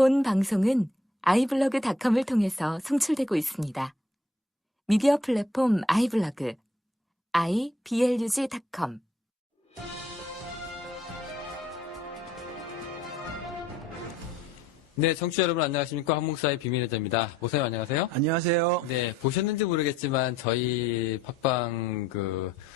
본 방송은 iblog.com을 통해서 송출되고 있습니다. 미디어 플랫폼 iblog, iblog.com. 네, 청취자 여러분 안녕하십니까. 한목사의 비밀의자입니다. 목사님 안녕하세요. 안녕하세요. 네, 보셨는지 모르겠지만 저희 팟빵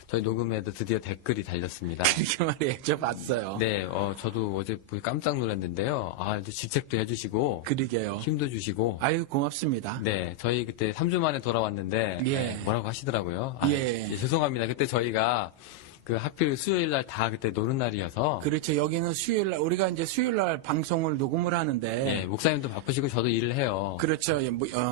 저희 녹음에도 드디어 댓글이 달렸습니다. 그렇게 말이에요. 저 봤어요. 네, 저도 어제 보고 깜짝 놀랐는데요. 이제 질책도 해주시고 그러게요. 힘도 주시고. 아유, 고맙습니다. 네, 저희 그때 3주 만에 돌아왔는데 예. 뭐라고 하시더라고요. 예. 죄송합니다. 그때 저희가 하필 수요일 날 다 그때 노는 날이어서. 그렇죠. 여기는 수요일 날, 우리가 이제 수요일 날 방송을 녹음을 하는데. 네, 목사님도 바쁘시고 저도 일을 해요. 그렇죠.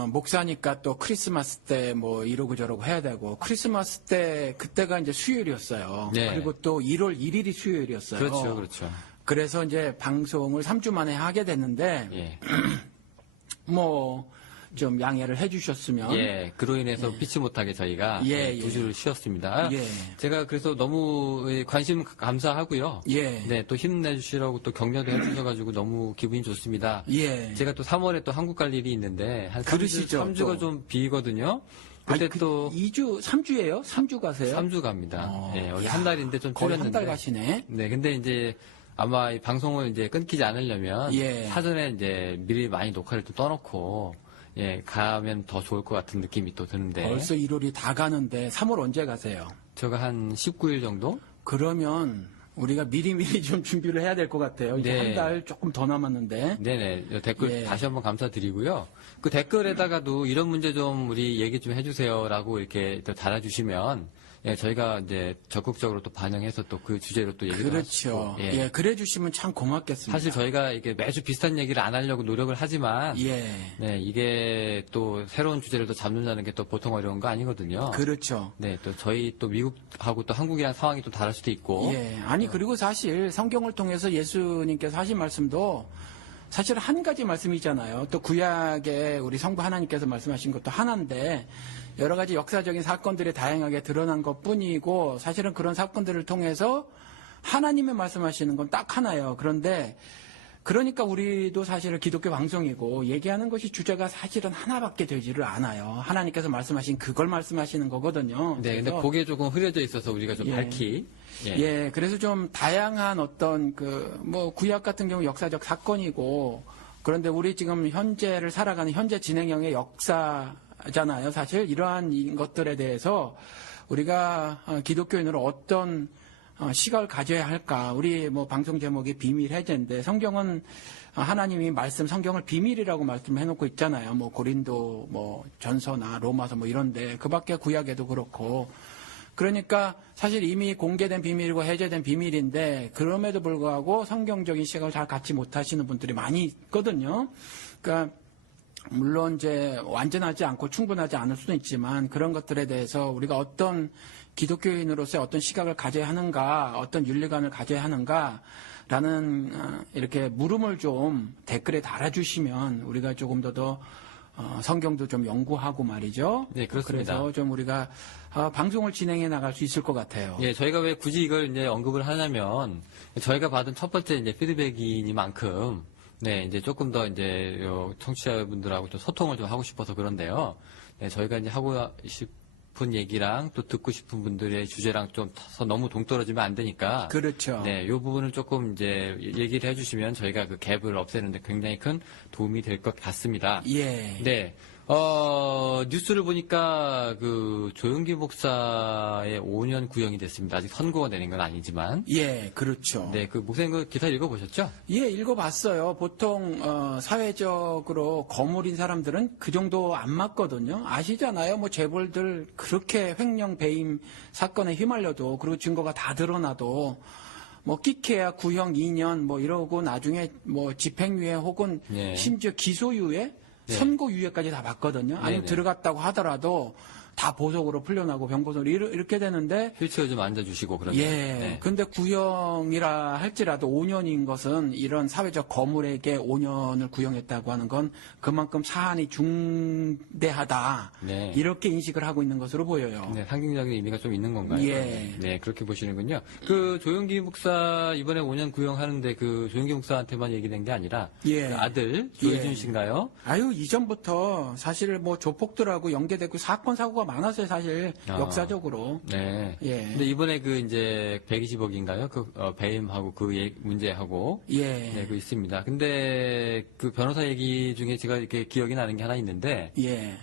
목사니까 또 크리스마스 때 뭐 이러고 저러고 해야 되고. 크리스마스 때, 그때가 이제 수요일이었어요. 네. 그리고 또 1월 1일이 수요일이었어요. 그렇죠, 그렇죠. 그래서 이제 방송을 3주 만에 하게 됐는데. 예. 좀 양해를 해주셨으면. 예, 그로 인해서 피치 못하게 저희가 예, 2주를 쉬었습니다. 예. 제가 그래서 너무 관심 감사하고요. 예. 네, 또 힘내주시라고 또 격려도 해주셔가지고 너무 기분이 좋습니다. 예. 제가 또 3월에 또 한국 갈 일이 있는데 한 그러시죠, 3주가 또. 좀 비거든요. 그때 또 2주, 3주예요? 3주 가세요? 3주 갑니다. 예, 원래 야, 한 달인데 좀 거의 줄였는데. 한 달 가시네. 네, 근데 이제 아마 이 방송을 이제 끊기지 않으려면 예. 사전에 이제 미리 많이 녹화를 또 떠놓고 가면 더 좋을 것 같은 느낌이 또 드는데. 벌써 1월이 다 가는데 3월 언제 가세요? 제가 한 19일 정도? 그러면 우리가 미리미리 좀 준비를 해야 될 것 같아요. 이제 네. 한 달 조금 더 남았는데. 네네. 댓글 예. 다시 한번 감사드리고요. 그 댓글에다가도 이런 문제 좀 우리 얘기 좀 해주세요라고 이렇게 또 달아주시면 저희가 이제 적극적으로 또 반영해서 또 그 주제로 또 얘기를 그렇죠. 예, 그래 주시면 참 고맙겠습니다. 사실 저희가 이게 매주 비슷한 얘기를 안 하려고 노력을 하지만 예. 네, 이게 또 새로운 주제를 또 잡는다는 게 또 보통 어려운 거 아니거든요. 그렇죠. 네, 또 저희 또 미국하고 또 한국이랑 상황이 또 다를 수도 있고. 예. 아니, 그리고 사실 성경을 통해서 예수님께서 하신 말씀도 사실 한 가지 말씀이잖아요. 또 구약에 우리 성부 하나님께서 말씀하신 것도 하나인데 여러 가지 역사적인 사건들이 다양하게 드러난 것 뿐이고 사실은 그런 사건들을 통해서 하나님의 말씀하시는 건 딱 하나예요. 그런데 그러니까 우리도 사실은 기독교 방송이고 얘기하는 것이 주제가 사실은 하나밖에 되지를 않아요. 하나님께서 말씀하신 그걸 말씀하시는 거거든요. 네, 근데 그게 조금 흐려져 있어서 우리가 좀 밝히. 예, 그래서 좀 다양한 어떤 구약 같은 경우 역사적 사건이고 그런데 우리 지금 현재를 살아가는 현재 진행형의 역사잖아요. 사실 이러한 것들에 대해서 우리가 기독교인으로 어떤 시각을 가져야 할까? 우리 방송 제목이 비밀 해제인데 성경은 하나님이 성경을 비밀이라고 말씀해놓고 있잖아요. 고린도 전서나 로마서 이런데 그밖에 구약에도 그렇고 그러니까 사실 이미 공개된 비밀이고 해제된 비밀인데 그럼에도 불구하고 성경적인 시각을 잘 갖지 못하시는 분들이 많이 있거든요. 그러니까 물론 이제 완전하지 않고 충분하지 않을 수도 있지만 그런 것들에 대해서 우리가 어떤 기독교인으로서의 어떤 시각을 가져야 하는가, 어떤 윤리관을 가져야 하는가라는 이렇게 물음을 좀 댓글에 달아주시면 우리가 조금 더 성경도 좀 연구하고 말이죠. 네, 그렇습니다. 그래서 좀 우리가 방송을 진행해 나갈 수 있을 것 같아요. 예, 저희가 왜 굳이 이걸 이제 언급을 하냐면 저희가 받은 첫 번째 이제 피드백이니만큼 네, 이제 조금 더 이제 청취자분들하고 좀 소통을 좀 하고 싶어서 그런데요. 네, 저희가 이제 하고 싶은 얘기랑 또 듣고 싶은 분들의 주제랑 좀 너무 동떨어지면 안 되니까. 그렇죠. 네, 이 부분을 조금 이제 얘기를 해주시면 저희가 그 갭을 없애는데 굉장히 큰 도움이 될 것 같습니다. 예. 네. 뉴스를 보니까 조영기 목사의 5년 구형이 됐습니다. 아직 선고가 내린 건 아니지만. 예, 그렇죠. 네, 목사님 그 기사 읽어보셨죠? 예, 읽어봤어요. 보통 사회적으로 거물인 사람들은 그 정도 안 맞거든요. 아시잖아요. 재벌들 그렇게 횡령 배임 사건에 휘말려도 그리고 증거가 다 드러나도 끼케야 구형 2년 이러고 나중에 집행유예 혹은 네. 심지어 기소유예, 선고유예까지 다 받거든요. 아니면 네네. 들어갔다고 하더라도 다 보석으로 풀려나고 병보석으로 이렇게 되는데 휠체어 좀 앉아주시고 그러면. 예. 네. 근데 구형이라 할지라도 5년인 것은 이런 사회적 거물에게 5년을 구형했다고 하는 건 그만큼 사안이 중대하다. 네. 이렇게 인식을 하고 있는 것으로 보여요. 네, 상징적인 의미가 좀 있는 건가요? 예. 네, 그렇게 보시는군요. 그 조용기 목사 이번에 5년 구형하는데 그 조용기 목사한테만 얘기된 게 아니라 예. 그 아들 조혜준 예. 씨인가요? 아유, 이전부터 사실 뭐 조폭들하고 연계되고 사건 사고가 많았어요, 사실 역사적으로. 네. 예. 근데 이번에 그 이제 120억인가요? 그 배임하고 그 문제하고 예. 네, 그 있습니다. 근데 그 변호사 얘기 중에 제가 이렇게 기억이 나는 게 하나 있는데 예.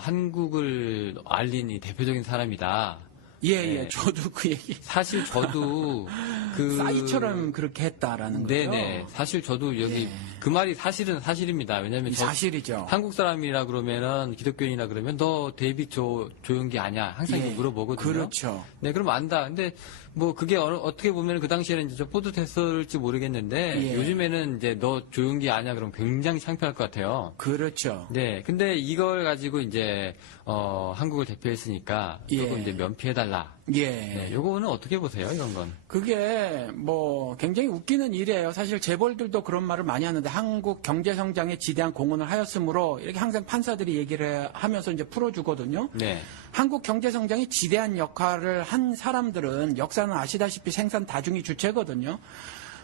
한국을 알린 이 대표적인 사람이다. 예, 네. 예. 저도 그 얘기. 사실 저도 그 싸이처럼 그렇게 했다라는 거죠. 네네. 사실 저도 여기 예. 그 말이 사실은 사실입니다. 왜냐하면 저 사실이죠. 한국 사람이라 그러면은 기독교인이라 그러면 너 데이빗 조용기 아냐 항상 예. 이거 물어보거든요. 그렇죠. 네, 그럼 안다. 근데 뭐 그게 어떻게 보면 그 당시에는 이제 좀 뿌듯했을지 모르겠는데 예. 요즘에는 이제 너 조용기 아냐 그럼 굉장히 창피할 것 같아요. 그렇죠. 네, 근데 이걸 가지고 이제 한국을 대표했으니까 조금 예. 이제 면피해달라. 예. 네, 요거는 어떻게 보세요, 이런 건? 그게 뭐 굉장히 웃기는 일이에요. 사실 재벌들도 그런 말을 많이 하는데 한국 경제 성장에 지대한 공헌을 하였으므로 이렇게 항상 판사들이 얘기를 하면서 이제 풀어주거든요. 네. 한국 경제 성장에 지대한 역할을 한 사람들은 역사는 아시다시피 생산 다중이 주체거든요.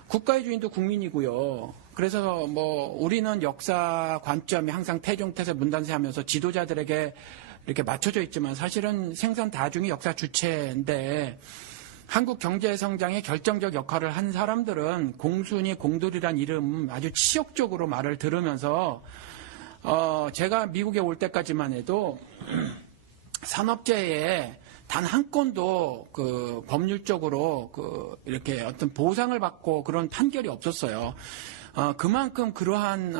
국가의 주인도 국민이고요. 그래서 뭐 우리는 역사 관점이 항상 태종태세 문단세하면서 지도자들에게 이렇게 맞춰져 있지만 사실은 생산 다중이 역사 주체인데 한국 경제 성장에 결정적 역할을 한 사람들은 공순이 공돌이란 이름 아주 치욕적으로 말을 들으면서 제가 미국에 올 때까지만 해도 산업재해에 단 한 건도 그 법률적으로 그 이렇게 어떤 보상을 받고 그런 판결이 없었어요. 그만큼 그러한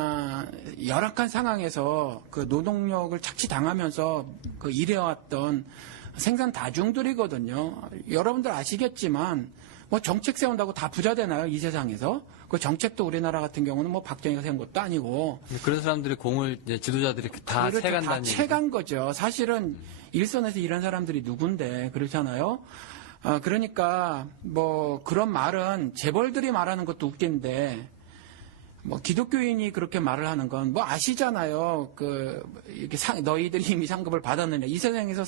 열악한 상황에서 그 노동력을 착취당하면서 그 일해왔던 생산 다중들이거든요. 여러분들 아시겠지만 뭐 정책 세운다고 다 부자 되나요? 이 세상에서? 그 정책도 우리나라 같은 경우는 뭐 박정희가 세운 것도 아니고 그런 사람들의 공을 이제 지도자들이 다 그렇죠. 채간다는 다 얘기죠. 채간 거죠. 사실은 일선에서 일한 사람들이 누군데 그렇잖아요. 그러니까 뭐 그런 말은 재벌들이 말하는 것도 웃긴데 뭐 기독교인이 그렇게 말을 하는 건 뭐 아시잖아요. 그 이렇게 너희들이 이미 상급을 받았느냐. 이 세상에서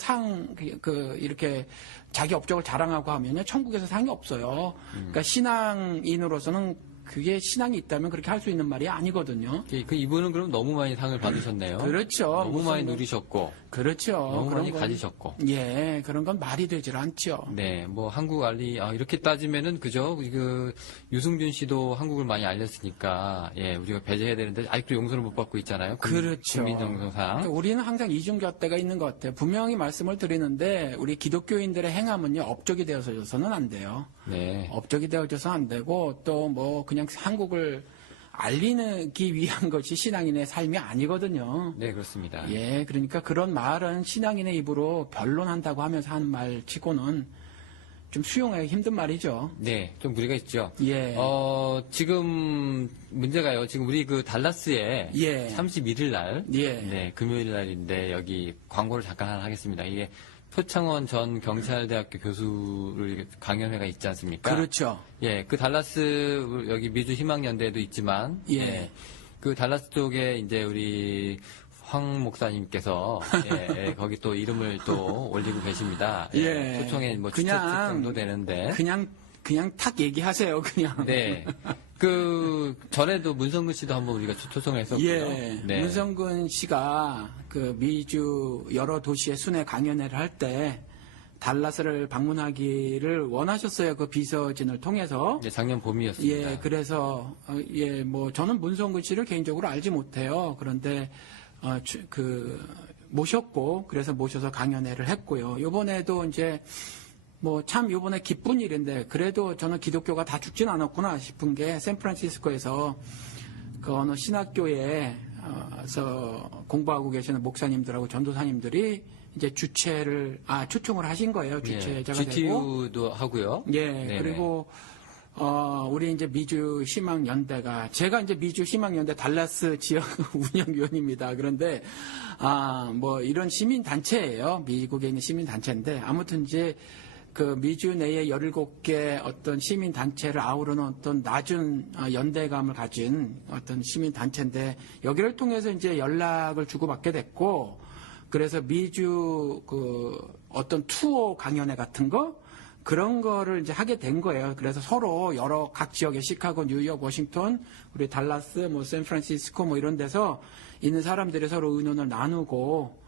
이렇게 자기 업적을 자랑하고 하면요 천국에서 상이 없어요. 그러니까 신앙인으로서는 그게 신앙이 있다면 그렇게 할 수 있는 말이 아니거든요. 그 이분은 그럼 너무 많이 상을 받으셨네요. 그렇죠. 너무 많이 뭐- 누리셨고, 그렇죠. 너무 그런 많이 건- 가지셨고. 예, 그런 건 말이 되질 않죠. 네, 뭐 한국 이렇게 따지면은 그죠? 그 유승준 씨도 한국을 많이 알렸으니까 예, 우리가 배제해야 되는데 아직도 용서를 못 받고 있잖아요. 그렇죠. 국민정서상. 우리는 항상 이중잣대가 있는 것 같아요. 분명히 말씀을 드리는데 우리 기독교인들의 행함은요 업적이 되어서는 안 돼요. 네. 업적이 되어져서 안 되고 또 뭐 그냥 한국을 알리기 위한 것이 신앙인의 삶이 아니거든요. 네, 그렇습니다. 예, 그러니까 그런 말은 신앙인의 입으로 변론한다고 하면서 하는 말 치고는 좀 수용하기 힘든 말이죠. 네, 좀 무리가 있죠. 예. 지금 문제가요. 지금 우리 그 달라스에 예. 31일 날, 예. 네, 금요일 날인데 여기 광고를 잠깐 하나 하겠습니다. 이게 표창원 전 경찰대학교 교수를 강연회가 있지 않습니까? 그렇죠. 예, 그 달라스 여기 미주 희망연대에도 있지만, 예. 그 달라스 쪽에 이제 우리 황 목사님께서 예, 거기 또 이름을 또 올리고 계십니다. 예. 초청에 뭐 그냥 추천 정도 되는데. 그냥 탁 얘기하세요, 그냥. 네. 그 전에도 문성근 씨도 한번 우리가 초청을 했었고요. 예. 네. 문성근 씨가 그 미주 여러 도시의 순회 강연회를 할 때 달라스를 방문하기를 원하셨어요. 그 비서진을 통해서. 네, 작년 봄이었습니다. 예, 그래서 뭐 저는 문성근 씨를 개인적으로 알지 못해요. 그런데 모셨고 그래서 모셔서 강연회를 했고요. 이번에도 이제 뭐 참 이번에 기쁜 일인데 그래도 저는 기독교가 다 죽진 않았구나 싶은 게 샌프란시스코에서 그 어느 신학교에서 공부하고 계시는 목사님들하고 전도사님들이 이제 초청을 하신 거예요. 주최자가 되고. GTU도 하고요. 예, 네네. 그리고 우리 이제 미주 희망연대가, 제가 이제 미주 희망연대 달라스 지역 운영위원입니다. 그런데, 뭐, 이런 시민단체예요. 미국에 있는 시민단체인데, 아무튼 이제, 그 미주 내에 17개 어떤 시민단체를 아우르는 어떤 낮은 연대감을 가진 어떤 시민단체인데, 여기를 통해서 이제 연락을 주고받게 됐고, 그래서 미주 그 어떤 투어 강연회 같은 거, 그런 거를 이제 하게 된 거예요. 그래서 서로 여러 각 지역의 시카고, 뉴욕, 워싱턴, 우리 달라스, 뭐 샌프란시스코 뭐 이런 데서 있는 사람들이 서로 의논을 나누고,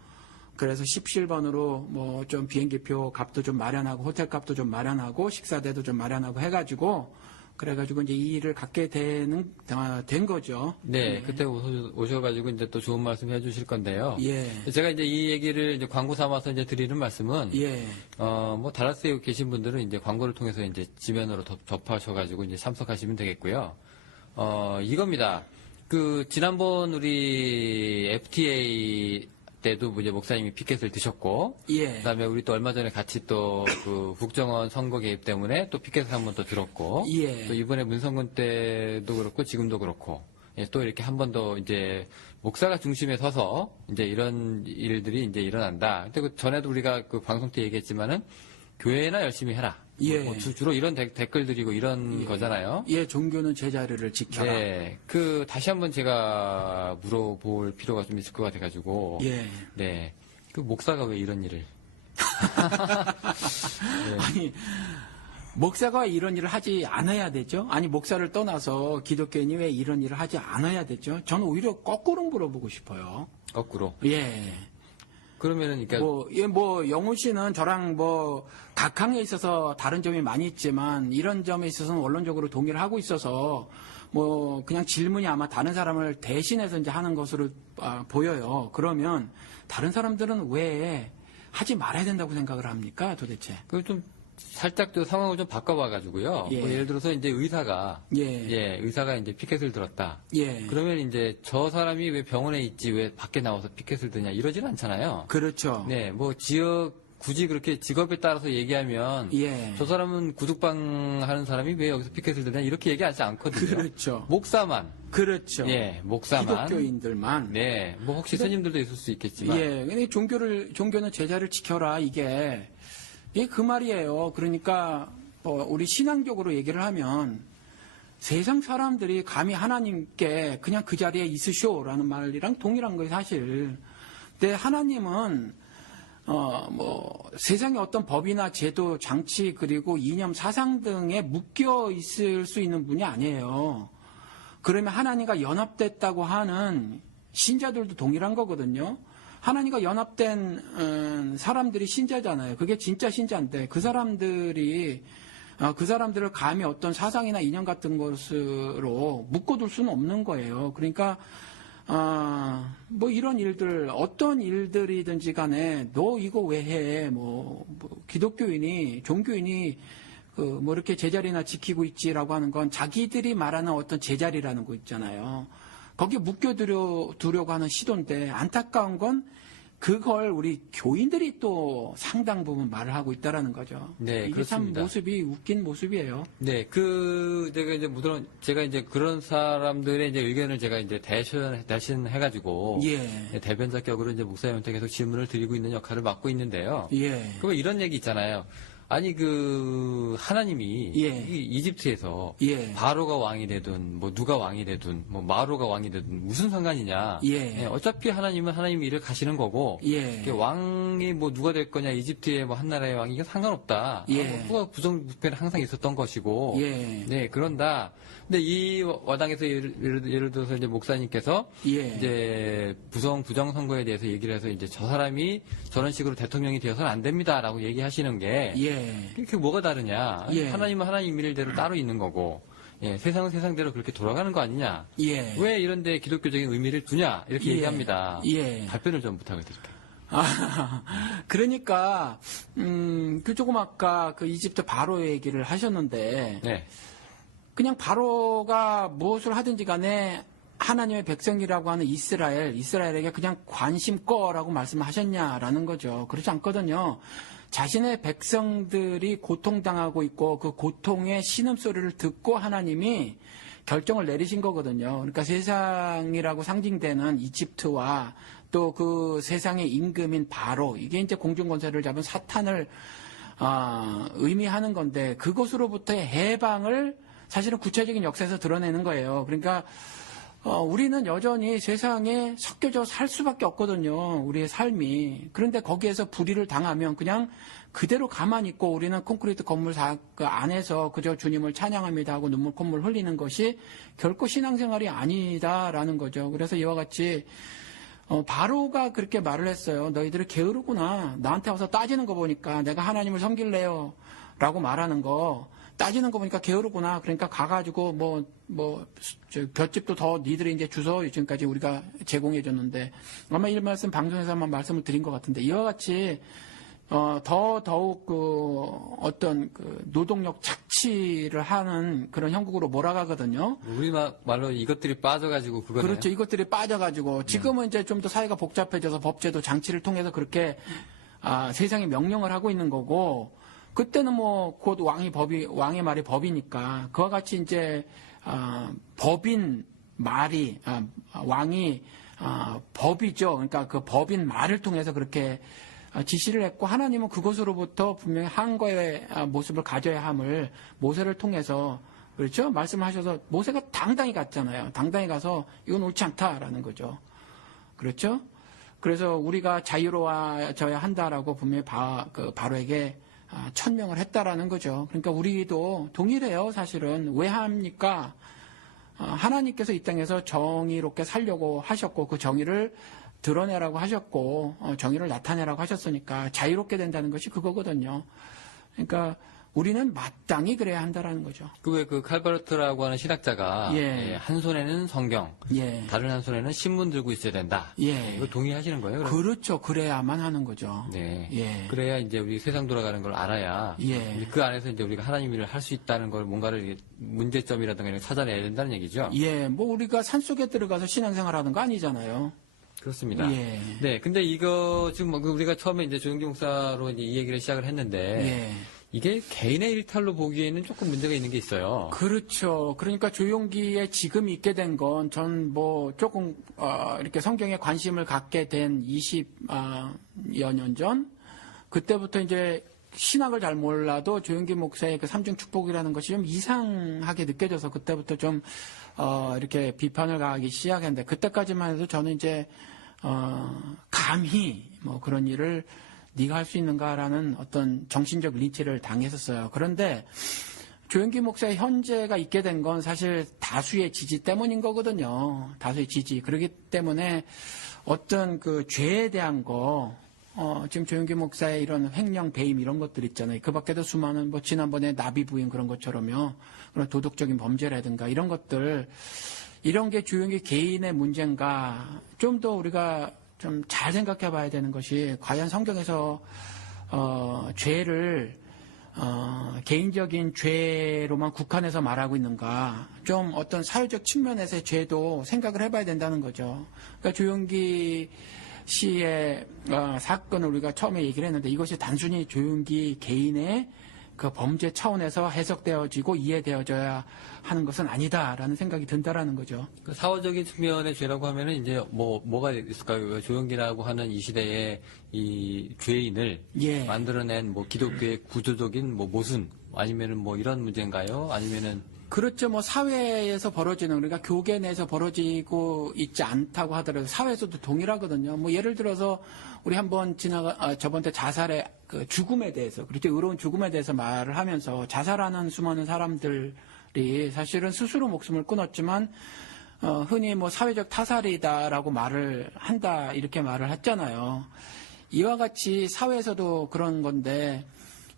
그래서 17번으로 뭐 좀 비행기표 값도 좀 마련하고, 호텔 값도 좀 마련하고, 식사대도 좀 마련하고 해가지고, 그래가지고 이제 이 일을 갖게 된 거죠. 네, 그때 오셔가지고 이제 또 좋은 말씀 해주실 건데요. 예. 제가 이제 이 얘기를 이제 광고 삼아서 이제 드리는 말씀은, 예. 뭐 달라스에 계신 분들은 이제 광고를 통해서 이제 지면으로 접하셔가지고 이제 참석하시면 되겠고요. 이겁니다. 그 지난번 우리 FTA 때도 이제 목사님이 피켓을 드셨고, 예. 그다음에 우리 또 얼마 전에 같이 또 그 국정원 선거 개입 때문에 또 피켓을 한 번 더 들었고, 예. 또 이번에 문성근 때도 그렇고 지금도 그렇고, 예, 또 이렇게 한 번 더 이제 목사가 중심에 서서 이제 이런 일들이 이제 일어난다. 근데 그 전에도 우리가 그 방송 때 얘기했지만은 교회나 열심히 해라. 예. 뭐 주로 이런 댓글 드리고 이런 거잖아요. 예, 종교는 제자리를 지켜라. 네, 그 다시 한번 제가 물어볼 필요가 좀 있을 것 같아가지고, 예. 네, 그 목사가 왜 이런 일을? 네. 아니, 목사가 이런 일을 하지 않아야 되죠? 아니, 목사를 떠나서 기독교인이 왜 이런 일을 하지 않아야 되죠? 저는 오히려 거꾸로 물어보고 싶어요. 거꾸로. 예. 그러면은, 그러니까 영훈 씨는 저랑 뭐, 각항에 있어서 다른 점이 많이 있지만, 이런 점에 있어서는 원론적으로 동의를 하고 있어서, 뭐, 그냥 질문이 아마 다른 사람을 대신해서 이제 하는 것으로 보여요. 그러면, 다른 사람들은 왜 하지 말아야 된다고 생각을 합니까, 도대체? 그 좀 살짝 또 상황을 좀 바꿔봐가지고요. 예. 뭐 예를 들어서 이제 의사가, 예. 의사가 이제 피켓을 들었다. 예. 그러면 이제 저 사람이 왜 병원에 있지 왜 밖에 나와서 피켓을 드냐 이러진 않잖아요. 그렇죠. 네, 뭐 굳이 그렇게 직업에 따라서 얘기하면 예. 저 사람은 구두방 하는 사람이 왜 여기서 피켓을 드냐 이렇게 얘기하지 않거든요. 그렇죠. 목사만. 그렇죠. 예, 목사만. 기독교인들만. 네, 뭐 혹시 스님들도 있을 수 있겠지만. 예, 근데 종교는 제자를 지켜라, 이게 그 말이에요. 그러니까, 우리 신앙적으로 얘기를 하면, 세상 사람들이 감히 하나님께 그냥 그 자리에 있으쇼라는 말이랑 동일한 거예요, 사실. 근데 하나님은, 세상의 어떤 법이나 제도, 장치, 그리고 이념, 사상 등에 묶여 있을 수 있는 분이 아니에요. 그러면 하나님과 연합됐다고 하는 신자들도 동일한 거거든요. 하나님과 연합된 사람들이 신자잖아요. 그게 진짜 신자인데 그 사람들을 감히 어떤 사상이나 이념 같은 것으로 묶어둘 수는 없는 거예요. 그러니까 뭐 이런 일들, 어떤 일들이든지 간에 너 이거 왜 해? 기독교인이, 종교인이 뭐 이렇게 제자리나 지키고 있지라고 하는 건 자기들이 말하는 어떤 제자리라는 거 있잖아요. 거기에 묶여두려고 하는 시도인데 안타까운 건 그걸 우리 교인들이 또 상당 부분 말을 하고 있다라는 거죠. 네, 이게 그렇습니다. 참 모습이 웃긴 모습이에요. 네, 제가 이제 그런 사람들의 이제 의견을 제가 이제 대신해가지고. 예. 대변자 격으로 이제 목사님한테 계속 질문을 드리고 있는 역할을 맡고 있는데요. 예. 그러면 이런 얘기 있잖아요. 아니 하나님이 예. 이 이집트에서 예. 바로가 왕이 되든 뭐 누가 왕이 되든 뭐 마로가 왕이 되든 무슨 상관이냐. 예. 어차피 하나님은 하나님의 일을 가시는 거고 예. 왕이 뭐 누가 될 거냐 이집트의 뭐 한 나라의 왕이 이게 상관없다. 예. 누가 부정부패는 항상 있었던 것이고. 예. 네 그런다. 근데 이 와당에서 예를 들어서 이제 목사님께서 예. 이제 부정 선거에 대해서 얘기를 해서 이제 저 사람이 저런 식으로 대통령이 되어서는 안 됩니다라고 얘기하시는 게 예. 그게 뭐가 다르냐? 예. 하나님은 하나님 일대로 따로 있는 거고, 세상은 세상대로 그렇게 돌아가는 거 아니냐? 예. 왜 이런데 기독교적인 의미를 두냐? 이렇게 예. 얘기합니다. 예. 답변을 좀 부탁을 드릴게요. 그러니까 조금 아까 그 이집트 바로 얘기를 하셨는데. 네. 그냥 바로가 무엇을 하든지 간에 하나님의 백성이라고 하는 이스라엘에게 그냥 관심 꺼라고 말씀하셨냐라는 거죠. 그렇지 않거든요. 자신의 백성들이 고통당하고 있고 그 고통의 신음소리를 듣고 하나님이 결정을 내리신 거거든요. 그러니까 세상이라고 상징되는 이집트와 또 그 세상의 임금인 바로, 이게 이제 공중권세를 잡은 사탄을 의미하는 건데, 그것으로부터의 해방을 사실은 구체적인 역사에서 드러내는 거예요. 그러니까 우리는 여전히 세상에 섞여져 살 수밖에 없거든요. 우리의 삶이. 그런데 거기에서 불의를 당하면 그냥 그대로 가만히 있고 우리는 콘크리트 건물 그 안에서 그저 주님을 찬양합니다 하고 눈물 콧물 흘리는 것이 결코 신앙생활이 아니다라는 거죠. 그래서 이와 같이 바로가 그렇게 말을 했어요. 너희들이 게으르구나. 나한테 와서 따지는 거 보니까 내가 하나님을 섬길래요 라고 말하는 거, 따지는 거 보니까 게으르구나. 그러니까 가가지고 볏집도 더 니들이 이제 주소 지금까지 우리가 제공해 줬는데, 아마 이 말씀 방송에서 한번 말씀을 드린 것 같은데, 이와 같이 더욱 어떤 노동력 착취를 하는 그런 형국으로 몰아가거든요. 우리 말로 이것들이 빠져가지고 그거네요. 그렇죠. 이것들이 빠져가지고 지금은 이제 좀 더 사회가 복잡해져서 법제도 장치를 통해서 그렇게 세상에 명령을 하고 있는 거고, 그때는 뭐 곧 왕의 말이 법이니까 그와 같이 이제 법인 말이 왕이 법이죠. 그러니까 그 법인 말을 통해서 그렇게 지시를 했고, 하나님은 그것으로부터 분명히 한거의 모습을 가져야 함을 모세를 통해서, 그렇죠? 말씀하셔서 모세가 당당히 갔잖아요. 당당히 가서 이건 옳지 않다라는 거죠. 그렇죠? 그래서 우리가 자유로워져야 한다라고 분명히 바로에게 천명을 했다라는 거죠. 그러니까 우리도 동일해요. 사실은. 왜 합니까? 하나님께서 이 땅에서 정의롭게 살려고 하셨고, 그 정의를 드러내라고 하셨고, 정의를 나타내라고 하셨으니까 자유롭게 된다는 것이 그거거든요. 그러니까 우리는 마땅히 그래야 한다라는 거죠. 그 칼바르트라고 하는 신학자가 한 손에는 성경, 다른 한 손에는 신문 들고 있어야 된다. 이거 동의하시는 거예요? 그럼? 그렇죠. 그래야만 하는 거죠. 네. 그래야 이제 우리 세상 돌아가는 걸 알아야 이제 그 안에서 이제 우리가 하나님 일을 할 수 있다는 걸, 뭔가를 문제점이라든가 이런 걸 찾아내야 된다는 얘기죠. 뭐 우리가 산속에 들어가서 신앙생활하는 거 아니잖아요. 그렇습니다. 네, 근데 이거 지금 우리가 처음에 이제 조영기 목사로 이제 이 얘기를 시작을 했는데, 이게 개인의 일탈로 보기에는 조금 문제가 있는 게 있어요. 그렇죠. 그러니까 조용기에 지금 있게 된 건 전 조금 이렇게 성경에 관심을 갖게 된 20여 년 전, 그때부터 이제 신학을 잘 몰라도 조용기 목사의 그 삼중 축복이라는 것이 좀 이상하게 느껴져서 그때부터 좀 이렇게 비판을 가하기 시작했는데, 그때까지만 해도 저는 이제 감히 뭐 그런 일을 네가 할 수 있는가라는 어떤 정신적 린치를 당했었어요. 그런데 조영기 목사의 현재가 있게 된 건 사실 다수의 지지 때문인 거거든요. 다수의 지지. 그렇기 때문에 어떤 그 죄에 대한 거, 지금 조영기 목사의 이런 횡령, 배임 이런 것들 있잖아요. 그 밖에도 수많은 지난번에 나비 부인 그런 것처럼요. 그런 도덕적인 범죄라든가 이런 것들, 이런 게 조영기 개인의 문제인가, 좀 더 우리가 좀 잘 생각해 봐야 되는 것이, 과연 성경에서 죄를 개인적인 죄로만 국한해서 말하고 있는가, 좀 어떤 사회적 측면에서의 죄도 생각을 해봐야 된다는 거죠. 그러니까 조영기 씨의 사건을 우리가 처음에 얘기를 했는데, 이것이 단순히 조영기 개인의 그 범죄 차원에서 해석되어지고 이해되어져야 하는 것은 아니다라는 생각이 든다라는 거죠. 그 사회적인 측면의 죄라고 하면은 이제 뭐가 있을까요? 조영기라고 하는 이 시대의 이 죄인을 만들어낸 기독교의 구조적인 모순, 아니면은 이런 문제인가요? 아니면은 그렇죠. 사회에서 벌어지는, 그러니까 교계 내에서 벌어지고 있지 않다고 하더라도 사회에서도 동일하거든요. 예를 들어서 우리 한번 저번 때 자살의 그 죽음에 대해서, 그렇죠. 의로운 죽음에 대해서 말을 하면서, 자살하는 수많은 사람들이 사실은 스스로 목숨을 끊었지만 흔히 사회적 타살이다라고 말을 한다, 이렇게 말을 했잖아요. 이와 같이 사회에서도 그런 건데,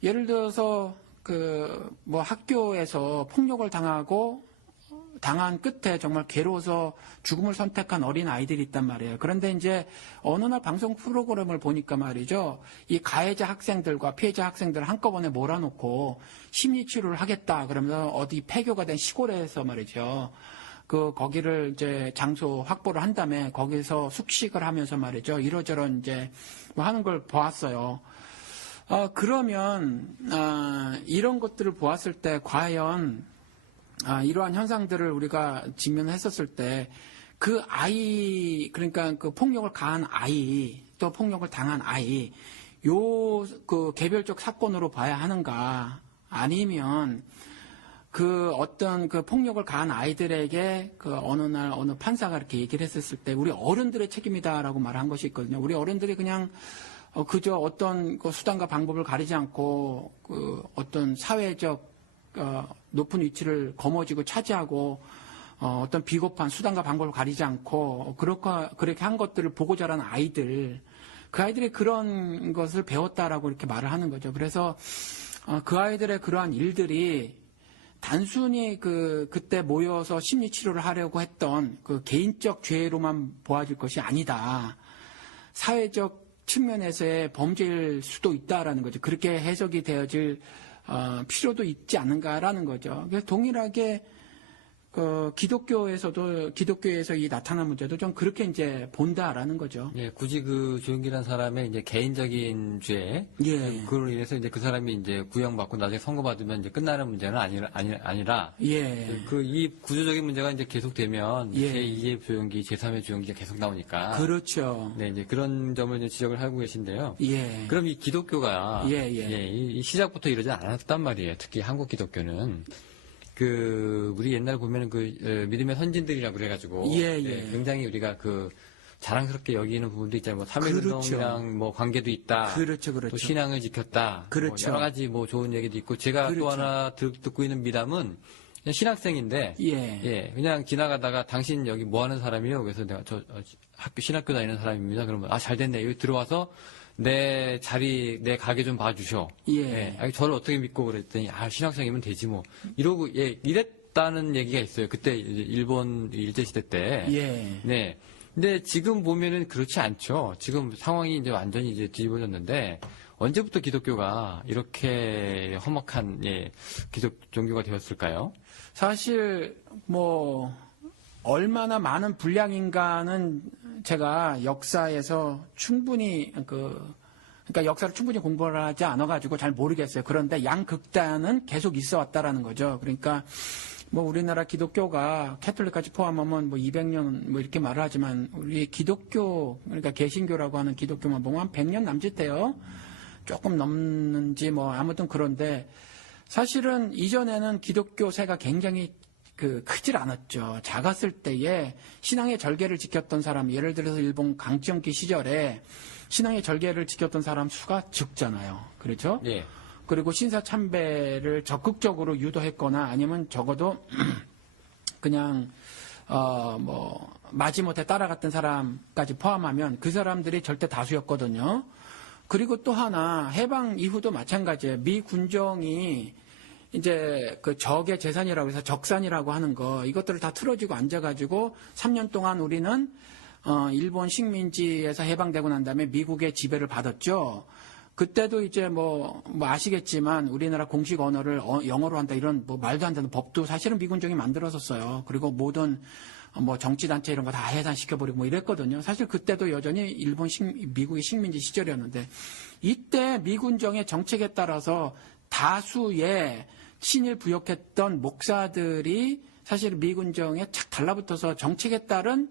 예를 들어서 학교에서 폭력을 당한 끝에 정말 괴로워서 죽음을 선택한 어린 아이들이 있단 말이에요. 그런데 이제 어느 날 방송 프로그램을 보니까 말이죠, 이 가해자 학생들과 피해자 학생들을 한꺼번에 몰아놓고 심리치료를 하겠다 그러면서 어디 폐교가 된 시골에서 말이죠, 거기를 이제 장소 확보를 한 다음에 거기서 숙식을 하면서 말이죠, 이러저런 이제 하는 걸 보았어요. 그러면 이런 것들을 보았을 때 과연 이러한 현상들을 우리가 직면했었을 때 그 아이, 그러니까 그 폭력을 가한 아이, 또 폭력을 당한 아이, 그 개별적 사건으로 봐야 하는가, 아니면 그 어떤 그 폭력을 가한 아이들에게 그 어느 날 어느 판사가 이렇게 얘기를 했었을 때 우리 어른들의 책임이다라고 말한 것이 있거든요. 우리 어른들이 그냥 그저 어떤 그 수단과 방법을 가리지 않고 그 어떤 사회적 높은 위치를 거머쥐고 차지하고 어떤 비겁한 수단과 방법을 가리지 않고 그렇게 한 것들을 보고 자란 아이들, 그 아이들이 그런 것을 배웠다라고 이렇게 말을 하는 거죠. 그래서 그 아이들의 그러한 일들이 단순히 그때 모여서 심리 치료를 하려고 했던 그 개인적 죄로만 보아질 것이 아니다. 사회적 측면에서의 범죄일 수도 있다라는 거죠. 그렇게 해석이 되어질 필요도 있지 않은가라는 거죠. 그래서 동일하게 기독교에서 이 나타난 문제도 좀 그렇게 이제 본다라는 거죠. 예, 굳이 그 조용기란 사람의 이제 개인적인 죄, 예. 그로 인해서 이제 그 사람이 이제 구형받고 나중에 선고받으면 이제 끝나는 문제는 아니라, 예. 이 구조적인 문제가 이제 계속되면 예. 제2의 조용기, 제3의 조용기가 계속 나오니까. 그렇죠. 네, 이제 그런 점을 이제 지적을 하고 계신데요. 예. 그럼 이 기독교가 예. 이 시작부터 이러지 않았단 말이에요. 특히 한국 기독교는. 우리 옛날 보면은 믿음의 선진들이라고 그래가지고. 예. 굉장히 우리가 자랑스럽게 여기는 부분도 있잖아요. 뭐, 3.1운동이랑 그렇죠. 뭐, 관계도 있다. 그렇죠. 또 신앙을 지켰다. 그렇죠. 뭐 여러 가지 뭐, 좋은 얘기도 있고. 제가 그렇죠. 또 하나 듣고 있는 미담은 그냥 신학생인데. 예. 그냥 지나가다가 당신 여기 뭐 하는 사람이에요? 그래서 내가 신학교 다니는 사람입니다. 그러면, 잘 됐네. 여기 들어와서 내 가게 좀 봐주셔. 예. 저를 어떻게 믿고 그랬더니, 신학생이면 되지 뭐. 이러고, 이랬다는 얘기가 있어요. 그때 일본 일제시대 때. 예. 네. 근데 지금 보면은 그렇지 않죠. 지금 상황이 이제 완전히 이제 뒤집어졌는데, 언제부터 기독교가 이렇게 험악한, 종교가 되었을까요? 사실 얼마나 많은 분량인가는 제가 역사에서 충분히 그러니까 역사를 충분히 공부를 하지 않아가지고 잘 모르겠어요. 그런데 양극단은 계속 있어 왔다라는 거죠. 그러니까 우리나라 기독교가 캐톨릭까지 포함하면 200년 이렇게 말을 하지만 우리 기독교, 그러니까 개신교라고 하는 기독교만 보면 한 100년 남짓돼요. 조금 넘는지 아무튼 그런데 사실은 이전에는 기독교세가 굉장히 크질 않았죠. 작았을 때에 신앙의 절개를 지켰던 사람, 예를 들어서 일본 강점기 시절에 신앙의 절개를 지켰던 사람 수가 적잖아요. 그렇죠? 예. 그리고 신사 참배를 적극적으로 유도했거나 아니면 적어도 그냥 마지못해 따라갔던 사람까지 포함하면 그 사람들이 절대 다수였거든요. 그리고 또 하나 해방 이후도 마찬가지예요. 미 군정이 이제 적의 재산이라고 해서 적산이라고 하는 거 이것들을 다 틀어지고 앉아가지고 3년 동안 우리는 일본 식민지에서 해방되고 난 다음에 미국의 지배를 받았죠. 그때도 이제 아시겠지만 우리나라 공식 언어를 영어로 한다 이런 말도 안 되는 법도 사실은 미군정이 만들었었어요. 그리고 모든 정치단체 이런 거 다 해산시켜버리고 이랬거든요. 사실 그때도 여전히 미국의 식민지 시절이었는데 이때 미군정의 정책에 따라서 다수의 신을 부역했던 목사들이 사실 미군정에 착 달라붙어서 정책에 따른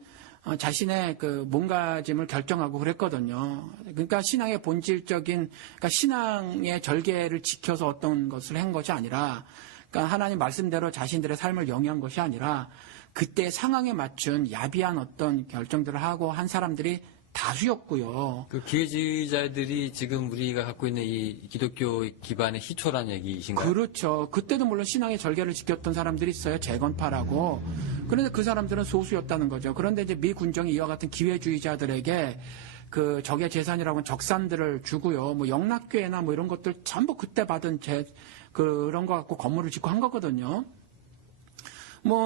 자신의 몸가짐을 결정하고 그랬거든요. 그러니까 신앙의 본질적인, 그러니까 신앙의 절개를 지켜서 어떤 것을 한 것이 아니라, 그러니까 하나님 말씀대로 자신들의 삶을 영위한 것이 아니라, 그때 상황에 맞춘 야비한 어떤 결정들을 하고 한 사람들이 다수였고요. 기회주의자들이 지금 우리가 갖고 있는 이 기독교 기반의 희초란 얘기이신가요? 그렇죠. 그때도 물론 신앙의 절개를 지켰던 사람들이 있어요. 재건파라고. 그런데 그 사람들은 소수였다는 거죠. 그런데 이제 미 군정이 이와 같은 기회주의자들에게 적의 재산이라고 하는 적산들을 주고요. 영락교회나 이런 것들 전부 그때 받은 그런 거 갖고 건물을 짓고 한 거거든요.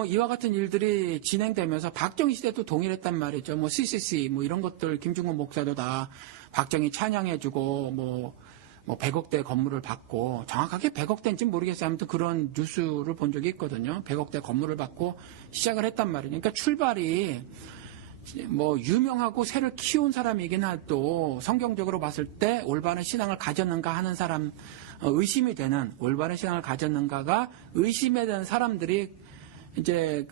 이와 같은 일들이 진행되면서 박정희 시대도 동일했단 말이죠. CCC, 이런 것들, 김중곤 목사도 다 박정희 찬양해주고, 100억대 건물을 받고, 정확하게 100억대인지 모르겠어요. 아무튼 그런 뉴스를 본 적이 있거든요. 100억대 건물을 받고 시작을 했단 말이에요. 그러니까 출발이 뭐 유명하고 새를 키운 사람이긴 해도 성경적으로 봤을 때 올바른 신앙을 가졌는가 하는 사람, 의심이 되는 올바른 신앙을 가졌는가가 의심에 대한 사람들이 이제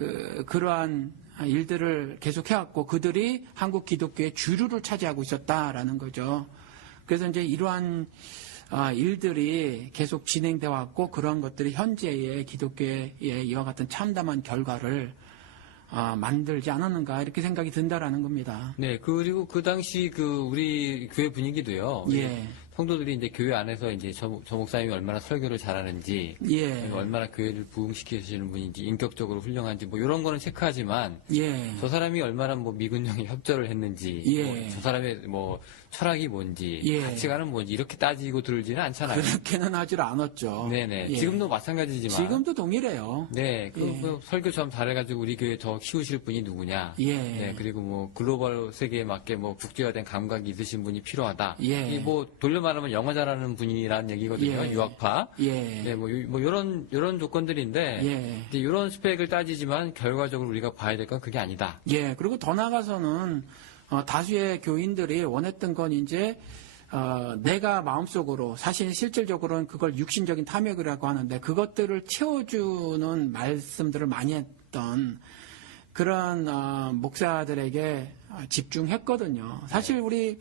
그러한 일들을 계속 해왔고 그들이 한국 기독교의 주류를 차지하고 있었다라는 거죠. 그래서 이제 이러한 일들이 계속 진행되어 왔고 그러한 것들이 현재의 기독교의 이와 같은 참담한 결과를 만들지 않았는가 이렇게 생각이 든다라는 겁니다. 네, 그리고 그 당시 우리 교회 분위기도요. 예. 성도들이 이제 교회 안에서 이제 저 목사님이 얼마나 설교를 잘하는지, 예. 얼마나 교회를 부흥시키시는 분인지, 인격적으로 훌륭한지, 뭐 이런 거는 체크하지만, 예. 저 사람이 얼마나 뭐 미군령에 협조를 했는지, 예. 뭐 저 사람의 뭐 철학이 뭔지, 예. 가치관은 뭔지 이렇게 따지고 들지는 않잖아요. 그렇게는 하질 않았죠. 네네. 예. 지금도 마찬가지지만. 지금도 동일해요. 네, 예. 설교 좀 잘해가지고 우리 교회 더 키우실 분이 누구냐. 예. 네, 그리고 뭐 글로벌 세계에 맞게 뭐 국제화된 감각이 있으신 분이 필요하다. 예. 이 뭐 돌려 말하면 영어 잘하는 분이라는 얘기거든요. 예. 유학파. 예. 네, 뭐 이런 조건들인데 예. 이제 이런 스펙을 따지지만 결과적으로 우리가 봐야 될 건 그게 아니다. 예. 그리고 더 나아가서는 다수의 교인들이 원했던 건 이제 내가 마음속으로 사실 실질적으로는 그걸 육신적인 탐욕이라고 하는데 그것들을 채워주는 말씀들을 많이 했던 그런 목사들에게 집중했거든요. 사실 우리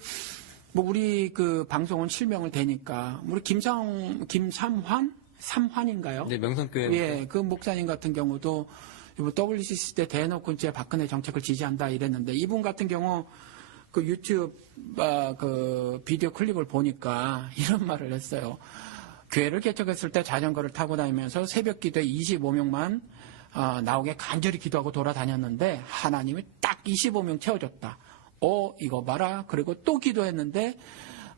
그 방송은 실명을 대니까 우리 삼환인가요? 네, 명성교회. 예, 그 목사님 같은 경우도 WCC 때 대놓고 이제 박근혜 정책을 지지한다 이랬는데 이분 같은 경우 그 유튜브 그 비디오 클립을 보니까 이런 말을 했어요. 교회를 개척했을 때 자전거를 타고 다니면서 새벽 기도에 25명만 나오게 간절히 기도하고 돌아다녔는데 하나님이 딱 25명 채워줬다. 이거 봐라. 그리고 또 기도했는데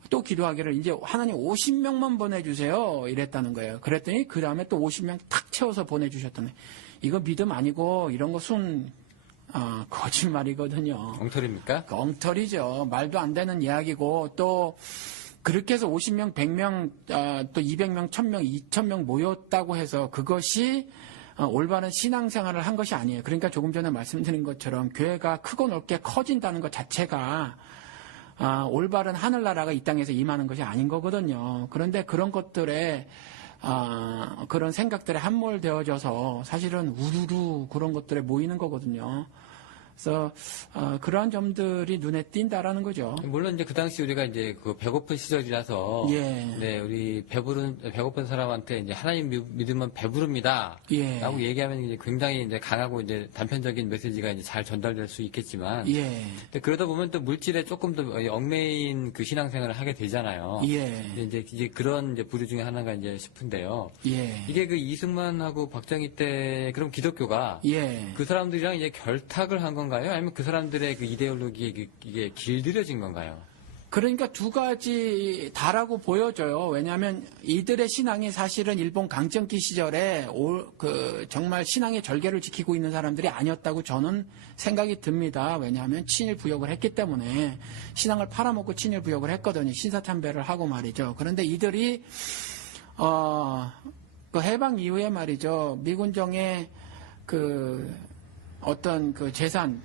또 기도하기를 이제 하나님 50명만 보내주세요. 이랬다는 거예요. 그랬더니 그 다음에 또 50명 탁 채워서 보내주셨더니 이거 믿음 아니고 이런 거 거짓말이거든요. 엉터리입니까? 엉터리죠. 말도 안 되는 이야기고 또 그렇게 해서 50명, 100명, 또 200명, 1000명, 2000명 모였다고 해서 그것이 올바른 신앙생활을 한 것이 아니에요. 그러니까 조금 전에 말씀드린 것처럼 교회가 크고 넓게 커진다는 것 자체가 올바른 하늘나라가 이 땅에서 임하는 것이 아닌 거거든요. 그런데 그런 것들에 그런 생각들에 함몰되어져서 사실은 우르르 그런 것들에 모이는 거거든요. 그래서 그러한 점들이 눈에 띈다라는 거죠. 물론 이제 그 당시 우리가 이제 그 배고픈 시절이라서 예. 네, 우리 배고픈 사람한테 이제 하나님 믿으면 배부릅니다. 예. 라고 얘기하면 이제 굉장히 이제 강하고 이제 단편적인 메시지가 이제 잘 전달될 수 있겠지만 예. 근데 그러다 보면 또 물질에 조금 더 얽매인 그 신앙생활을 하게 되잖아요. 예. 이제 그런 이제 부류 중에 하나가 이제 싶은데요. 예. 이게 그 이승만하고 박정희 때 그럼 기독교가 예. 그 사람들이랑 이제 결탁을 한 건가요? 아니면 그 사람들의 그 이데올로기에 이게 길들여진 건가요? 그러니까 두 가지 다라고 보여져요. 왜냐하면 이들의 신앙이 사실은 일본 강점기 시절에 정말 신앙의 절개를 지키고 있는 사람들이 아니었다고 저는 생각이 듭니다. 왜냐하면 친일 부역을 했기 때문에 신앙을 팔아먹고 친일 부역을 했거든요. 신사참배를 하고 말이죠. 그런데 이들이 그 해방 이후에 말이죠. 미군정의 어떤 그 재산,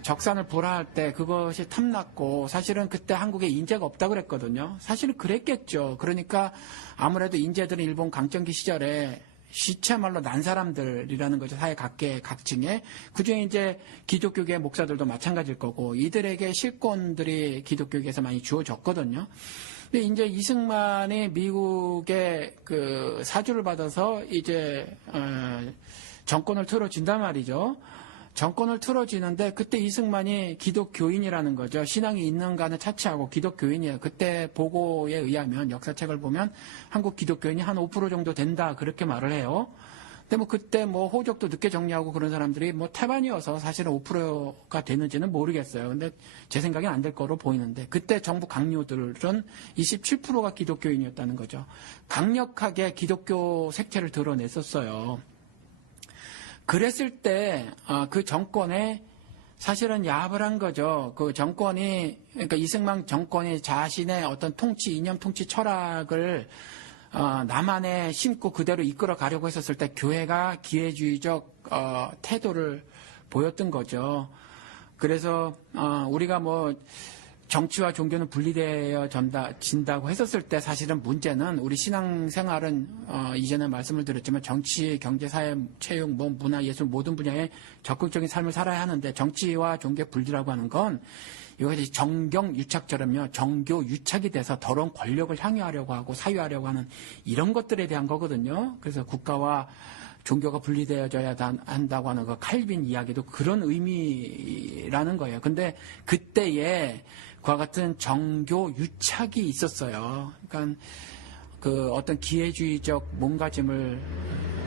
적산을 불화할 때 그것이 탐났고 사실은 그때 한국에 인재가 없다고 그랬거든요. 사실은 그랬겠죠. 그러니까 아무래도 인재들은 일본 강점기 시절에 시체말로 난 사람들이라는 거죠. 사회 각층에. 그중에 이제 기독교계 목사들도 마찬가지일 거고 이들에게 실권들이 기독교계에서 많이 주어졌거든요. 근데 이제 이승만이 미국의 그 사주를 받아서 이제 정권을 틀어진단 말이죠. 정권을 틀어지는데 그때 이승만이 기독교인이라는 거죠. 신앙이 있는가는 차치하고 기독교인이에요. 그때 보고에 의하면 역사책을 보면 한국 기독교인이 한 5% 정도 된다 그렇게 말을 해요. 근데 뭐 그때 뭐 호적도 늦게 정리하고 그런 사람들이 뭐 태반이어서 사실은 5%가 되는지는 모르겠어요. 근데 제 생각엔 안 될 거로 보이는데 그때 정부 강요들은 27%가 기독교인이었다는 거죠. 강력하게 기독교 색채를 드러냈었어요. 그랬을 때 그 정권에 사실은 야합을 한 거죠. 그 정권이 그러니까 이승만 정권이 자신의 어떤 통치 이념, 통치 철학을 남한에 심고 그대로 이끌어 가려고 했었을 때 교회가 기회주의적 태도를 보였던 거죠. 그래서 우리가 뭐 정치와 종교는 분리되어 진다고 했었을 때 사실은 문제는 우리 신앙생활은 이전에 말씀을 드렸지만 정치, 경제, 사회, 체육, 뭐 문화, 예술 모든 분야에 적극적인 삶을 살아야 하는데 정치와 종교 분리라고 하는 건 이것이 정경유착처럼요. 정교 유착이 돼서 더러운 권력을 향유하려고 하고 사유하려고 하는 이런 것들에 대한 거거든요. 그래서 국가와 종교가 분리되어져야 한다고 하는 그 칼빈 이야기도 그런 의미라는 거예요. 근데 그때에 그와 같은 정교 유착이 있었어요. 그러니까 그 어떤 기회주의적 몸가짐을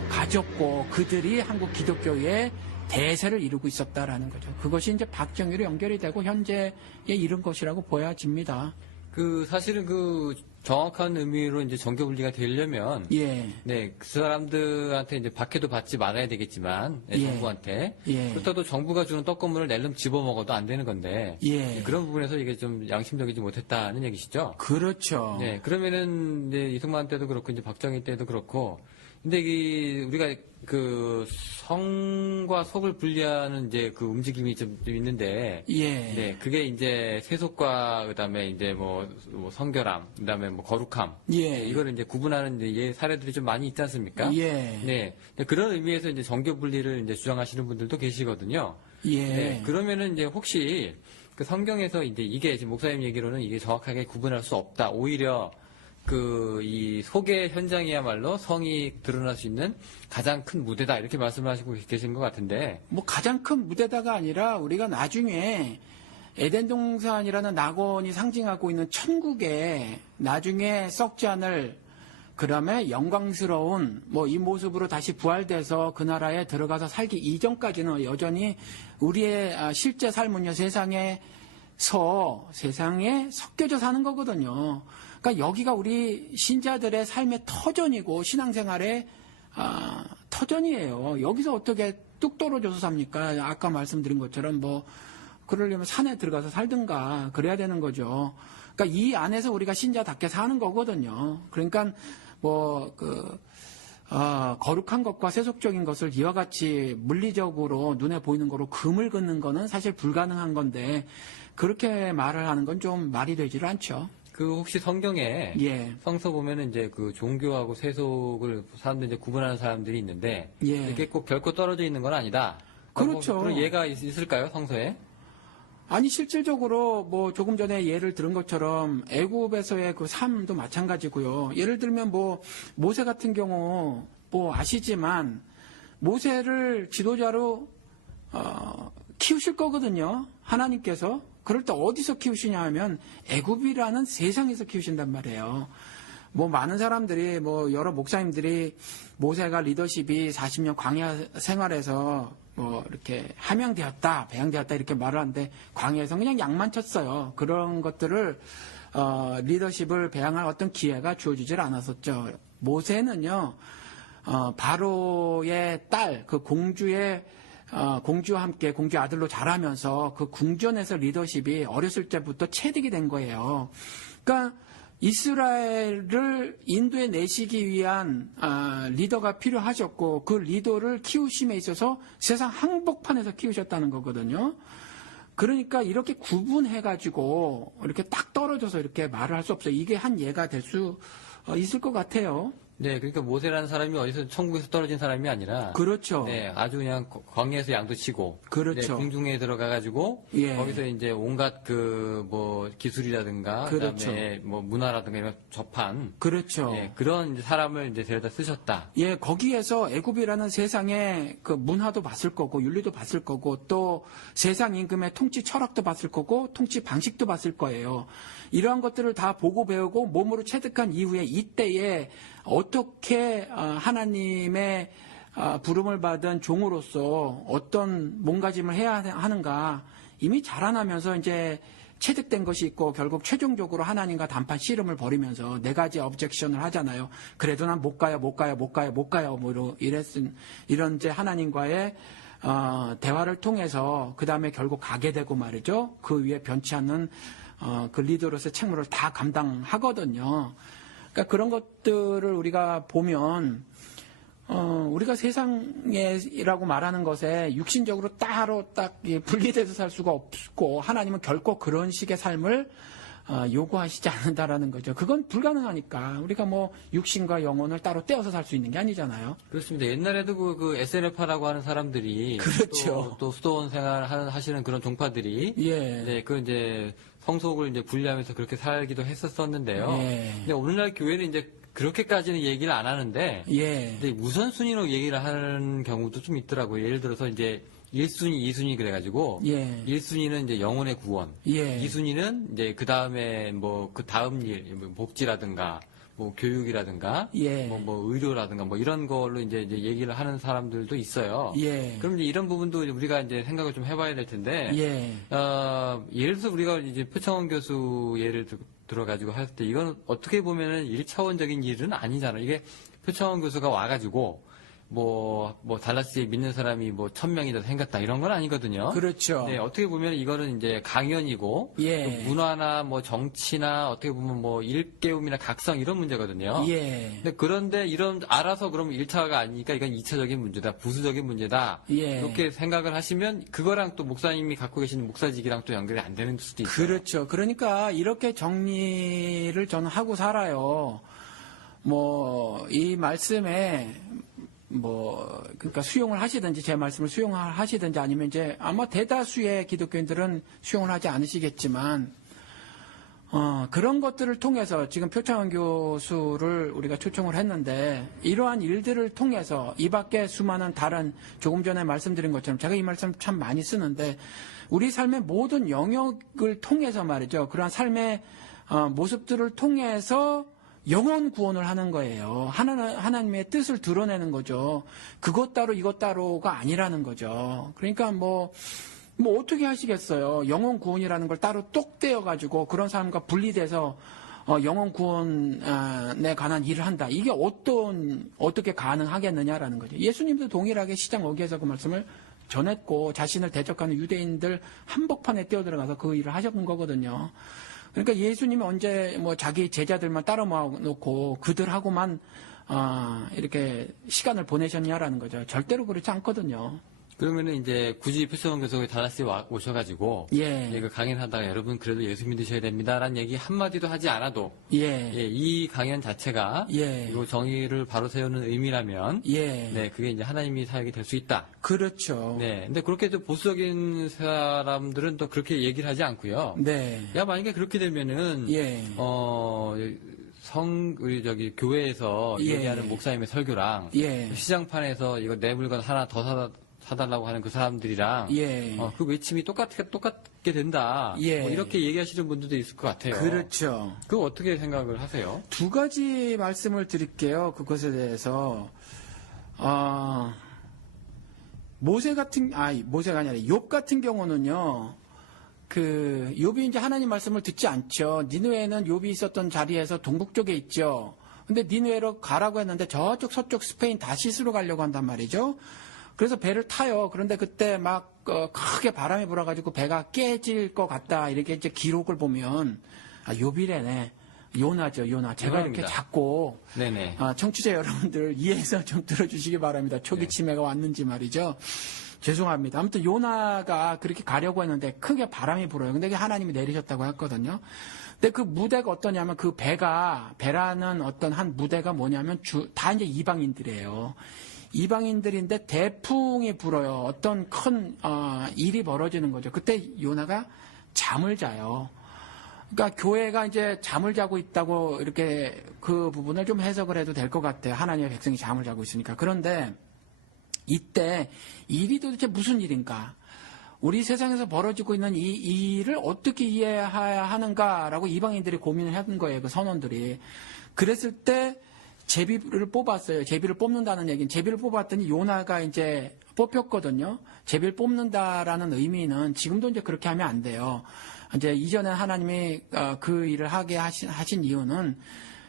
가졌고 그들이 한국 기독교의 대세를 이루고 있었다라는 거죠. 그것이 이제 박정희로 연결이 되고 현재에 이른 것이라고 보여집니다. 그 사실은 그 정확한 의미로 이제 정교 분리가 되려면 예. 네, 그 사람들한테 이제 박해도 받지 말아야 되겠지만 네, 예. 정부한테 예. 그렇다고 정부가 주는 떡고물을 낼름 집어먹어도 안 되는 건데 예. 그런 부분에서 이게 좀 양심적이지 못했다는 얘기시죠? 그렇죠. 네, 그러면은 이제 이승만 때도 그렇고 이제 박정희 때도 그렇고 근데 우리가 그 성과 속을 분리하는 이제 그 움직임이 좀 있는데, 예. 네, 그게 이제 세속과 그다음에 이제 뭐 성결함, 그다음에 뭐 거룩함, 예. 네, 이거를 이제 구분하는 이제 사례들이 좀 많이 있지 않습니까? 예. 네, 그런 의미에서 이제 정교 분리를 이제 주장하시는 분들도 계시거든요. 예. 네, 그러면은 이제 혹시 그 성경에서 이제 이게 지금 목사님 얘기로는 이게 정확하게 구분할 수 없다. 오히려 이 소개 현장이야말로 성이 드러날 수 있는 가장 큰 무대다 이렇게 말씀하시고 계신 것 같은데 뭐 가장 큰 무대다가 아니라 우리가 나중에 에덴 동산이라는 낙원이 상징하고 있는 천국에 나중에 썩지 않을 그다음에 영광스러운 뭐 이 모습으로 다시 부활돼서 그 나라에 들어가서 살기 이전까지는 여전히 우리의 실제 삶은요 세상에 섞여져 사는 거거든요. 그러니까 여기가 우리 신자들의 삶의 터전이고 신앙생활의 터전이에요. 여기서 어떻게 뚝 떨어져서 삽니까? 아까 말씀드린 것처럼 뭐 그러려면 산에 들어가서 살든가 그래야 되는 거죠. 그러니까 이 안에서 우리가 신자답게 사는 거거든요. 그러니까 뭐 거룩한 것과 세속적인 것을 이와 같이 물리적으로 눈에 보이는 거로 금을 긋는 거는 사실 불가능한 건데 그렇게 말을 하는 건 좀 말이 되질 않죠. 그 혹시 성경에 예. 성서 보면은 이제 그 종교하고 세속을 사람들이 이제 구분하는 사람들이 있는데 예. 이게 꼭 결코 떨어져 있는 건 아니다. 그렇죠. 그런 예가 있을까요, 성서에? 아니 실질적으로 뭐 조금 전에 예를 들은 것처럼 애굽에서의 그 삶도 마찬가지고요. 예를 들면 뭐 모세 같은 경우 뭐 아시지만 모세를 지도자로 키우실 거거든요. 하나님께서. 그럴 때 어디서 키우시냐 하면 애굽이라는 세상에서 키우신단 말이에요. 뭐 많은 사람들이 뭐 여러 목사님들이 모세가 리더십이 40년 광야 생활에서 뭐 이렇게 함양되었다, 배양되었다 이렇게 말을 하는데 광야에서 그냥 양만 쳤어요. 그런 것들을 리더십을 배양할 어떤 기회가 주어지질 않았었죠. 모세는요, 바로의 딸, 그 공주와 함께 공주 아들로 자라면서 그 궁전에서 리더십이 어렸을 때부터 체득이 된 거예요. 그러니까 이스라엘을 인도에 내시기 위한 리더가 필요하셨고 그 리더를 키우심에 있어서 세상 한복판에서 키우셨다는 거거든요. 그러니까 이렇게 구분해가지고 이렇게 딱 떨어져서 이렇게 말을 할 수 없어요. 이게 한 예가 될 수 있을 것 같아요. 네, 그러니까 모세라는 사람이 어디서 천국에서 떨어진 사람이 아니라 그렇죠. 네, 아주 그냥 광야에서 양도 치고 그렇죠. 네, 궁중에 들어가가지고 예. 거기서 이제 온갖 그 뭐 기술이라든가 그렇죠. 그다음에 뭐 문화라든가 이런 접한 그렇죠. 예, 그런 이제 사람을 이제 데려다 쓰셨다. 예, 거기에서 애굽이라는 세상의 그 문화도 봤을 거고 윤리도 봤을 거고 또 세상 임금의 통치 철학도 봤을 거고 통치 방식도 봤을 거예요. 이러한 것들을 다 보고 배우고 몸으로 체득한 이후에 이때에 어떻게 하나님의 부름을 받은 종으로서 어떤 몸가짐을 해야 하는가 이미 자라나면서 이제 체득된 것이 있고 결국 최종적으로 하나님과 단판 씨름을 벌이면서 네 가지 objection을 하잖아요. 그래도 난 못 가요. 뭐 이런 이제 하나님과의 대화를 통해서 그 다음에 결국 가게 되고 말이죠. 그 위에 변치 않는 그 리더로서의 책무를 다 감당하거든요. 그러니까 그런 것들을 우리가 보면 우리가 세상이라고 말하는 것에 육신적으로 따로 딱 분리돼서 살 수가 없고 하나님은 결코 그런 식의 삶을 요구하시지 않는다라는 거죠. 그건 불가능하니까 우리가 뭐 육신과 영혼을 따로 떼어서 살 수 있는 게 아니잖아요. 그렇습니다. 옛날에도 그 SNF라고 하는 사람들이 그렇죠. 또 수도원 생활 하시는 그런 종파들이 예. 네, 그 이제 성속을 이제 분리하면서 그렇게 살기도 했었었는데요. 예. 근데 오늘날 교회는 이제 그렇게까지는 얘기를 안 하는데 예. 근데 우선순위로 얘기를 하는 경우도 좀 있더라고요. 예를 들어서 이제 1순위, 2순위 그래가지고 예. 1순위는 이제 영혼의 구원, 예. 2순위는 이제 그 다음에 뭐 그 다음 일, 뭐 복지라든가 뭐 교육이라든가 예. 뭐 의료라든가 뭐 이런 걸로 이제 얘기를 하는 사람들도 있어요. 예. 그럼 이제 이런 부분도 우리가 이제 생각을 좀 해봐야 될 텐데 예. 예를 들어서 우리가 이제 표창원 교수 예를 들어가지고 할 때 이건 어떻게 보면은 1차원적인 일은 아니잖아요. 이게 표창원 교수가 와가지고 뭐 달라스에 믿는 사람이 뭐 1000명이 더 생겼다 이런 건 아니거든요. 그렇죠. 네, 어떻게 보면 이거는 이제 강연이고 예. 또 문화나 뭐 정치나 어떻게 보면 뭐 일깨움이나 각성 이런 문제거든요. 예. 그런데 이런 알아서 그러면 1차가 아니니까 이건 2차적인 문제다, 부수적인 문제다. 예. 이렇게 생각을 하시면 그거랑 또 목사님이 갖고 계시는 목사직이랑 또 연결이 안 되는 수도 있어요. 그렇죠. 그러니까 이렇게 정리를 저는 하고 살아요. 뭐 이 말씀에 그러니까 수용을 하시든지 제 말씀을 수용을 하시든지 아니면 이제 아마 대다수의 기독교인들은 수용을 하지 않으시겠지만, 그런 것들을 통해서 지금 표창원 교수를 우리가 초청을 했는데 이러한 일들을 통해서 이 밖에 수많은 다른 조금 전에 말씀드린 것처럼 제가 이 말씀 참 많이 쓰는데 우리 삶의 모든 영역을 통해서 말이죠. 그러한 삶의 모습들을 통해서 영혼 구원을 하는 거예요. 하나님의 뜻을 드러내는 거죠. 그것 따로 이것 따로가 아니라는 거죠. 그러니까 뭐 어떻게 하시겠어요. 영혼 구원이라는 걸 따로 똑 떼어가지고 그런 사람과 분리돼서 영혼 구원에 관한 일을 한다. 이게 어떻게 가능하겠느냐라는 거죠. 예수님도 동일하게 시장 어귀에서 그 말씀을 전했고 자신을 대적하는 유대인들 한복판에 뛰어들어가서 그 일을 하셨던 거거든요. 그러니까 예수님이 언제 뭐 자기 제자들만 따로 모아놓고 그들하고만 이렇게 시간을 보내셨냐라는 거죠. 절대로 그렇지 않거든요. 그러면은 이제 굳이 표창원 교수가 달라스에 오셔가지고 예. 그 강연하다가 여러분 그래도 예수 믿으셔야 됩니다라는 얘기 한마디도 하지 않아도 예. 이 강연 자체가 예. 이 정의를 바로 세우는 의미라면 예. 네, 그게 이제 하나님이 사역이 될 수 있다. 그렇죠. 네. 근데 그렇게 좀 보수적인 사람들은 또 그렇게 얘기를 하지 않고요. 네. 야, 만약에 그렇게 되면은 예. 우리 교회에서 예. 얘기하는 목사님의 설교랑 예. 시장판에서 이거 내 물건 하나 더 사달라고 하는 그 사람들이랑 예. 그 외침이 똑같게 된다. 예. 뭐 이렇게 얘기하시는 분들도 있을 것 같아요. 그렇죠. 그거 어떻게 생각을 하세요? 두 가지 말씀을 드릴게요. 그것에 대해서. 모세가 아니라 욥 같은 경우는요. 욥이 이제 하나님 말씀을 듣지 않죠. 니느웨는 욥이 있었던 자리에서 동북 쪽에 있죠. 근데 니느웨로 가라고 했는데 저쪽 서쪽 스페인 다시스로 가려고 한단 말이죠. 그래서 배를 타요. 그런데 그때 막 크게 바람이 불어가지고 배가 깨질 것 같다. 이렇게 이제 기록을 보면 욥이래네. 요나죠, 요나. 제가 요나입니다. 이렇게 작고 네네. 청취자 여러분들 이해해서 좀 들어주시기 바랍니다. 초기 치매가 왔는지 말이죠. 죄송합니다. 아무튼 요나가 그렇게 가려고 했는데 크게 바람이 불어요. 근데 그게 하나님이 내리셨다고 했거든요. 근데 그 무대가 어떠냐면 그 배라는 어떤 한 무대가 뭐냐면 다 이제 이방인들이에요. 이방인들인데 대풍이 불어요. 어떤 큰 일이 벌어지는 거죠. 그때 요나가 잠을 자요. 그러니까 교회가 이제 잠을 자고 있다고 이렇게 그 부분을 좀 해석을 해도 될 것 같아요. 하나님의 백성이 잠을 자고 있으니까. 그런데 이때 일이 도대체 무슨 일인가? 우리 세상에서 벌어지고 있는 이 일을 어떻게 이해해야 하는가라고 이방인들이 고민을 한 거예요. 그 선원들이. 그랬을 때 제비를 뽑았어요. 제비를 뽑는다는 얘기는 제비를 뽑았더니 요나가 이제 뽑혔거든요. 제비를 뽑는다라는 의미는 지금도 이제 그렇게 하면 안 돼요. 이제 이전에 하나님이 그 일을 하게 하신 이유는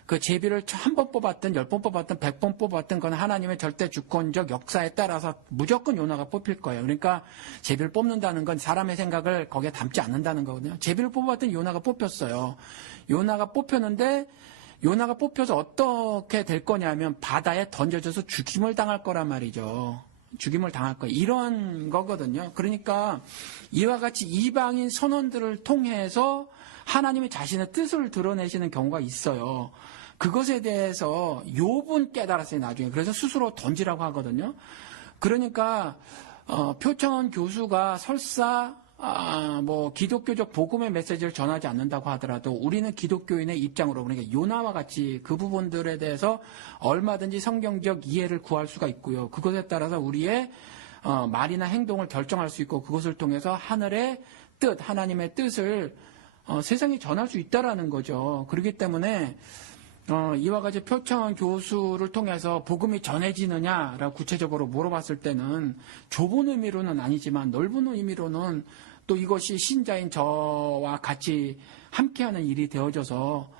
그 제비를 한 번 뽑았든 10번 뽑았든 100번 뽑았든 그건 하나님의 절대 주권적 역사에 따라서 무조건 요나가 뽑힐 거예요. 그러니까 제비를 뽑는다는 건 사람의 생각을 거기에 담지 않는다는 거거든요. 제비를 뽑았더니 요나가 뽑혔어요. 요나가 뽑혔는데 요나가 뽑혀서 어떻게 될 거냐면 바다에 던져져서 죽임을 당할 거란 말이죠. 죽임을 당할 거 이런 거거든요. 그러니까 이와 같이 이방인 선원들을 통해서 하나님이 자신의 뜻을 드러내시는 경우가 있어요. 그것에 대해서 욥은 깨달았어요, 나중에. 그래서 스스로 던지라고 하거든요. 그러니까 표창원 교수가 설사 기독교적 복음의 메시지를 전하지 않는다고 하더라도 우리는 기독교인의 입장으로 그러니까 요나와 같이 그 부분들에 대해서 얼마든지 성경적 이해를 구할 수가 있고요. 그것에 따라서 우리의 말이나 행동을 결정할 수 있고 그것을 통해서 하늘의 뜻, 하나님의 뜻을 세상에 전할 수 있다라는 거죠. 그렇기 때문에 이와 같이 표창원 교수를 통해서 복음이 전해지느냐라고 구체적으로 물어봤을 때는 좁은 의미로는 아니지만 넓은 의미로는 또 이것이 신자인 저와 같이 함께하는 일이 되어져서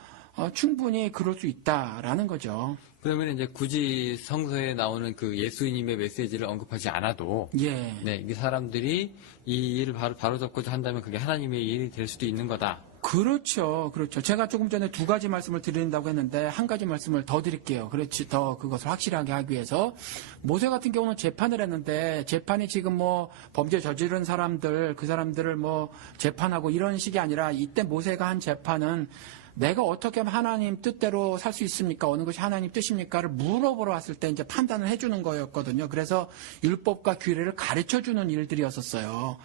충분히 그럴 수 있다라는 거죠. 그러면 이제 굳이 성서에 나오는 그 예수님의 메시지를 언급하지 않아도 예. 네, 이 사람들이 이 일을 바로잡고자 한다면 그게 하나님의 일이 될 수도 있는 거다. 그렇죠. 그렇죠. 제가 조금 전에 두 가지 말씀을 드린다고 했는데 한 가지 말씀을 더 드릴게요. 그렇지. 더 그것을 확실하게 하기 위해서 모세 같은 경우는 재판을 했는데 재판이 지금 범죄 저지른 사람들 그 사람들을 재판하고 이런 식이 아니라 이때 모세가 한 재판은 내가 어떻게 하면 하나님 뜻대로 살 수 있습니까? 어느 것이 하나님 뜻입니까를 물어보러 왔을 때 이제 판단을 해주는 거였거든요. 그래서 율법과 규례를 가르쳐주는 일들이었었어요.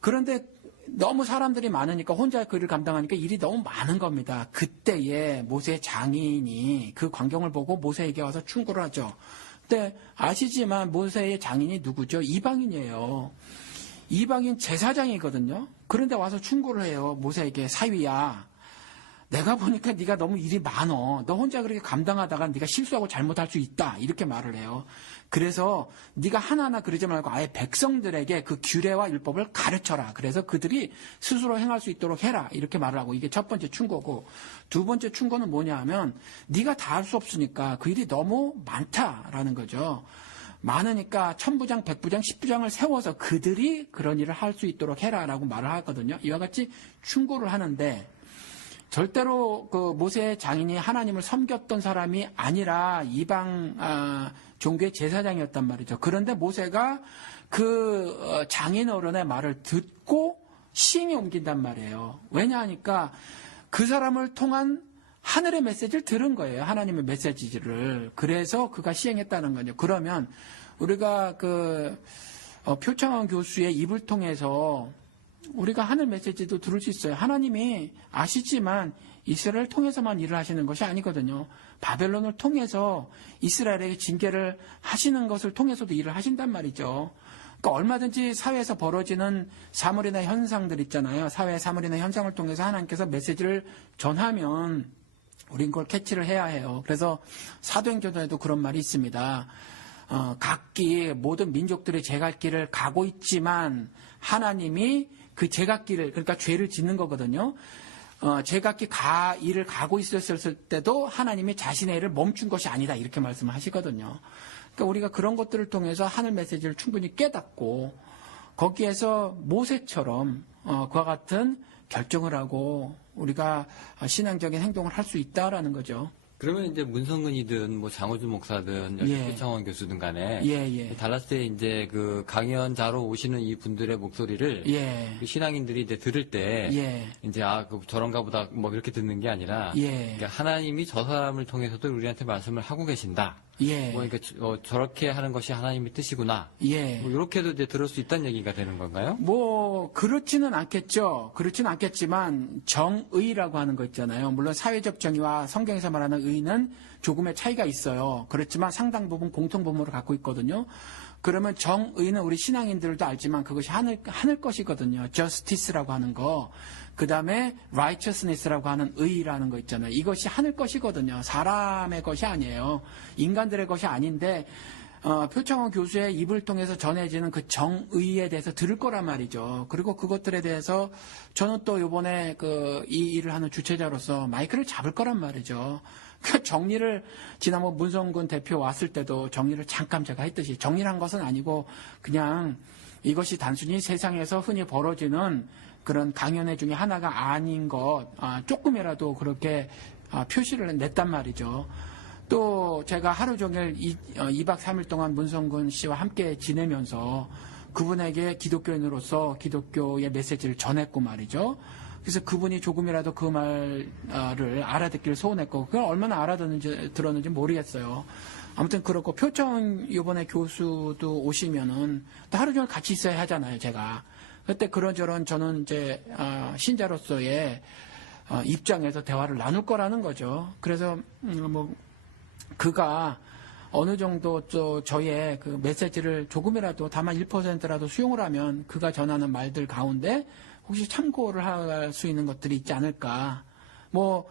그런데 너무 사람들이 많으니까 혼자 그 일을 감당하니까 일이 너무 많은 겁니다. 그때에 모세의 장인이 그 광경을 보고 모세에게 와서 충고를 하죠. 근데 아시지만 모세의 장인이 누구죠? 이방인이에요. 이방인 제사장이거든요. 그런데 와서 충고를 해요. 모세에게 사위야. 내가 보니까 네가 너무 일이 많어. 너 혼자 그렇게 감당하다가 네가 실수하고 잘못할 수 있다. 이렇게 말을 해요. 그래서 네가 하나하나 그러지 말고 아예 백성들에게 그 규례와 율법을 가르쳐라. 그래서 그들이 스스로 행할 수 있도록 해라. 이렇게 말을 하고 이게 첫 번째 충고고 두 번째 충고는 뭐냐 하면 네가 다 할 수 없으니까 그 일이 너무 많다라는 거죠. 많으니까 천부장, 백부장, 십부장을 세워서 그들이 그런 일을 할 수 있도록 해라라고 말을 하거든요. 이와 같이 충고를 하는데 절대로 그 모세의 장인이 하나님을 섬겼던 사람이 아니라 이방 종교의 제사장이었단 말이죠. 그런데 모세가 그 장인 어른의 말을 듣고 시행에 옮긴단 말이에요. 왜냐하니까 그 사람을 통한 하늘의 메시지를 들은 거예요. 하나님의 메시지를. 그래서 그가 시행했다는 거죠. 그러면 우리가 표창원 교수의 입을 통해서 우리가 하늘 메시지도 들을 수 있어요. 하나님이 아시지만 이스라엘을 통해서만 일을 하시는 것이 아니거든요. 바벨론을 통해서 이스라엘에게 징계를 하시는 것을 통해서도 일을 하신단 말이죠. 그러니까 얼마든지 사회에서 벌어지는 사물이나 현상들 있잖아요. 사회의 사물이나 현상을 통해서 하나님께서 메시지를 전하면 우린 그걸 캐치를 해야 해요. 그래서 사도행전에도 그런 말이 있습니다. 각기 모든 민족들이 제갈 길을 가고 있지만 하나님이 그 제각기를 그러니까 죄를 짓는 거거든요. 제각기 일을 가고 있었을 때도 하나님이 자신의 일을 멈춘 것이 아니다 이렇게 말씀을 하시거든요. 그러니까 우리가 그런 것들을 통해서 하늘 메시지를 충분히 깨닫고 거기에서 모세처럼 그와 같은 결정을 하고 우리가 신앙적인 행동을 할 수 있다라는 거죠. 그러면 이제 문성근이든 장호준 목사든 표창원 교수든 간에 달라스에 이제 그 강연자로 오시는 이 분들의 목소리를 그 신앙인들이 이제 들을 때 이제 저런가 보다 이렇게 듣는 게 아니라 그러니까 하나님이 저 사람을 통해서도 우리한테 말씀을 하고 계신다. 그러니까 저렇게 하는 것이 하나님의 뜻이구나. 이렇게도 이제 들을 수 있다는 얘기가 되는 건가요? 그렇지는 않겠죠. 그렇지는 않겠지만 정의라고 하는 거 있잖아요. 물론 사회적 정의와 성경에서 말하는 의는 조금의 차이가 있어요. 그렇지만 상당 부분 공통분모를 갖고 있거든요. 그러면 정의는 우리 신앙인들도 알지만 그것이 하늘 것이거든요. justice라고 하는 거. 그 다음에 righteousness라고 하는 의라는 거 있잖아요. 이것이 하늘 것이거든요. 사람의 것이 아니에요. 인간들의 것이 아닌데 표창원 교수의 입을 통해서 전해지는 그 정의에 대해서 들을 거란 말이죠. 그리고 그것들에 대해서 저는 또 이번에 이 일을 하는 주최자로서 마이크를 잡을 거란 말이죠. 그 정리를 지난번 문성근 대표 왔을 때도 정리를 잠깐 제가 했듯이 정리를 한 것은 아니고 그냥 이것이 단순히 세상에서 흔히 벌어지는 그런 강연회 중에 하나가 아닌 것 조금이라도 그렇게 표시를 냈단 말이죠. 또 제가 하루 종일 2박 3일 동안 문성근 씨와 함께 지내면서 그분에게 기독교인으로서 기독교의 메시지를 전했고 말이죠. 그래서 그분이 조금이라도 그 말을 알아듣기를 소원했고, 그걸 얼마나 들었는지 모르겠어요. 아무튼 그렇고, 표청 이번에 교수도 오시면은 또 하루 종일 같이 있어야 하잖아요, 제가. 그때 그런저런 저는 이제 신자로서의 입장에서 대화를 나눌 거라는 거죠. 그래서 뭐 그가 어느 정도 또 저의 그 메시지를 조금이라도 다만 1%라도 수용을 하면 그가 전하는 말들 가운데 혹시 참고를 할 수 있는 것들이 있지 않을까. 뭐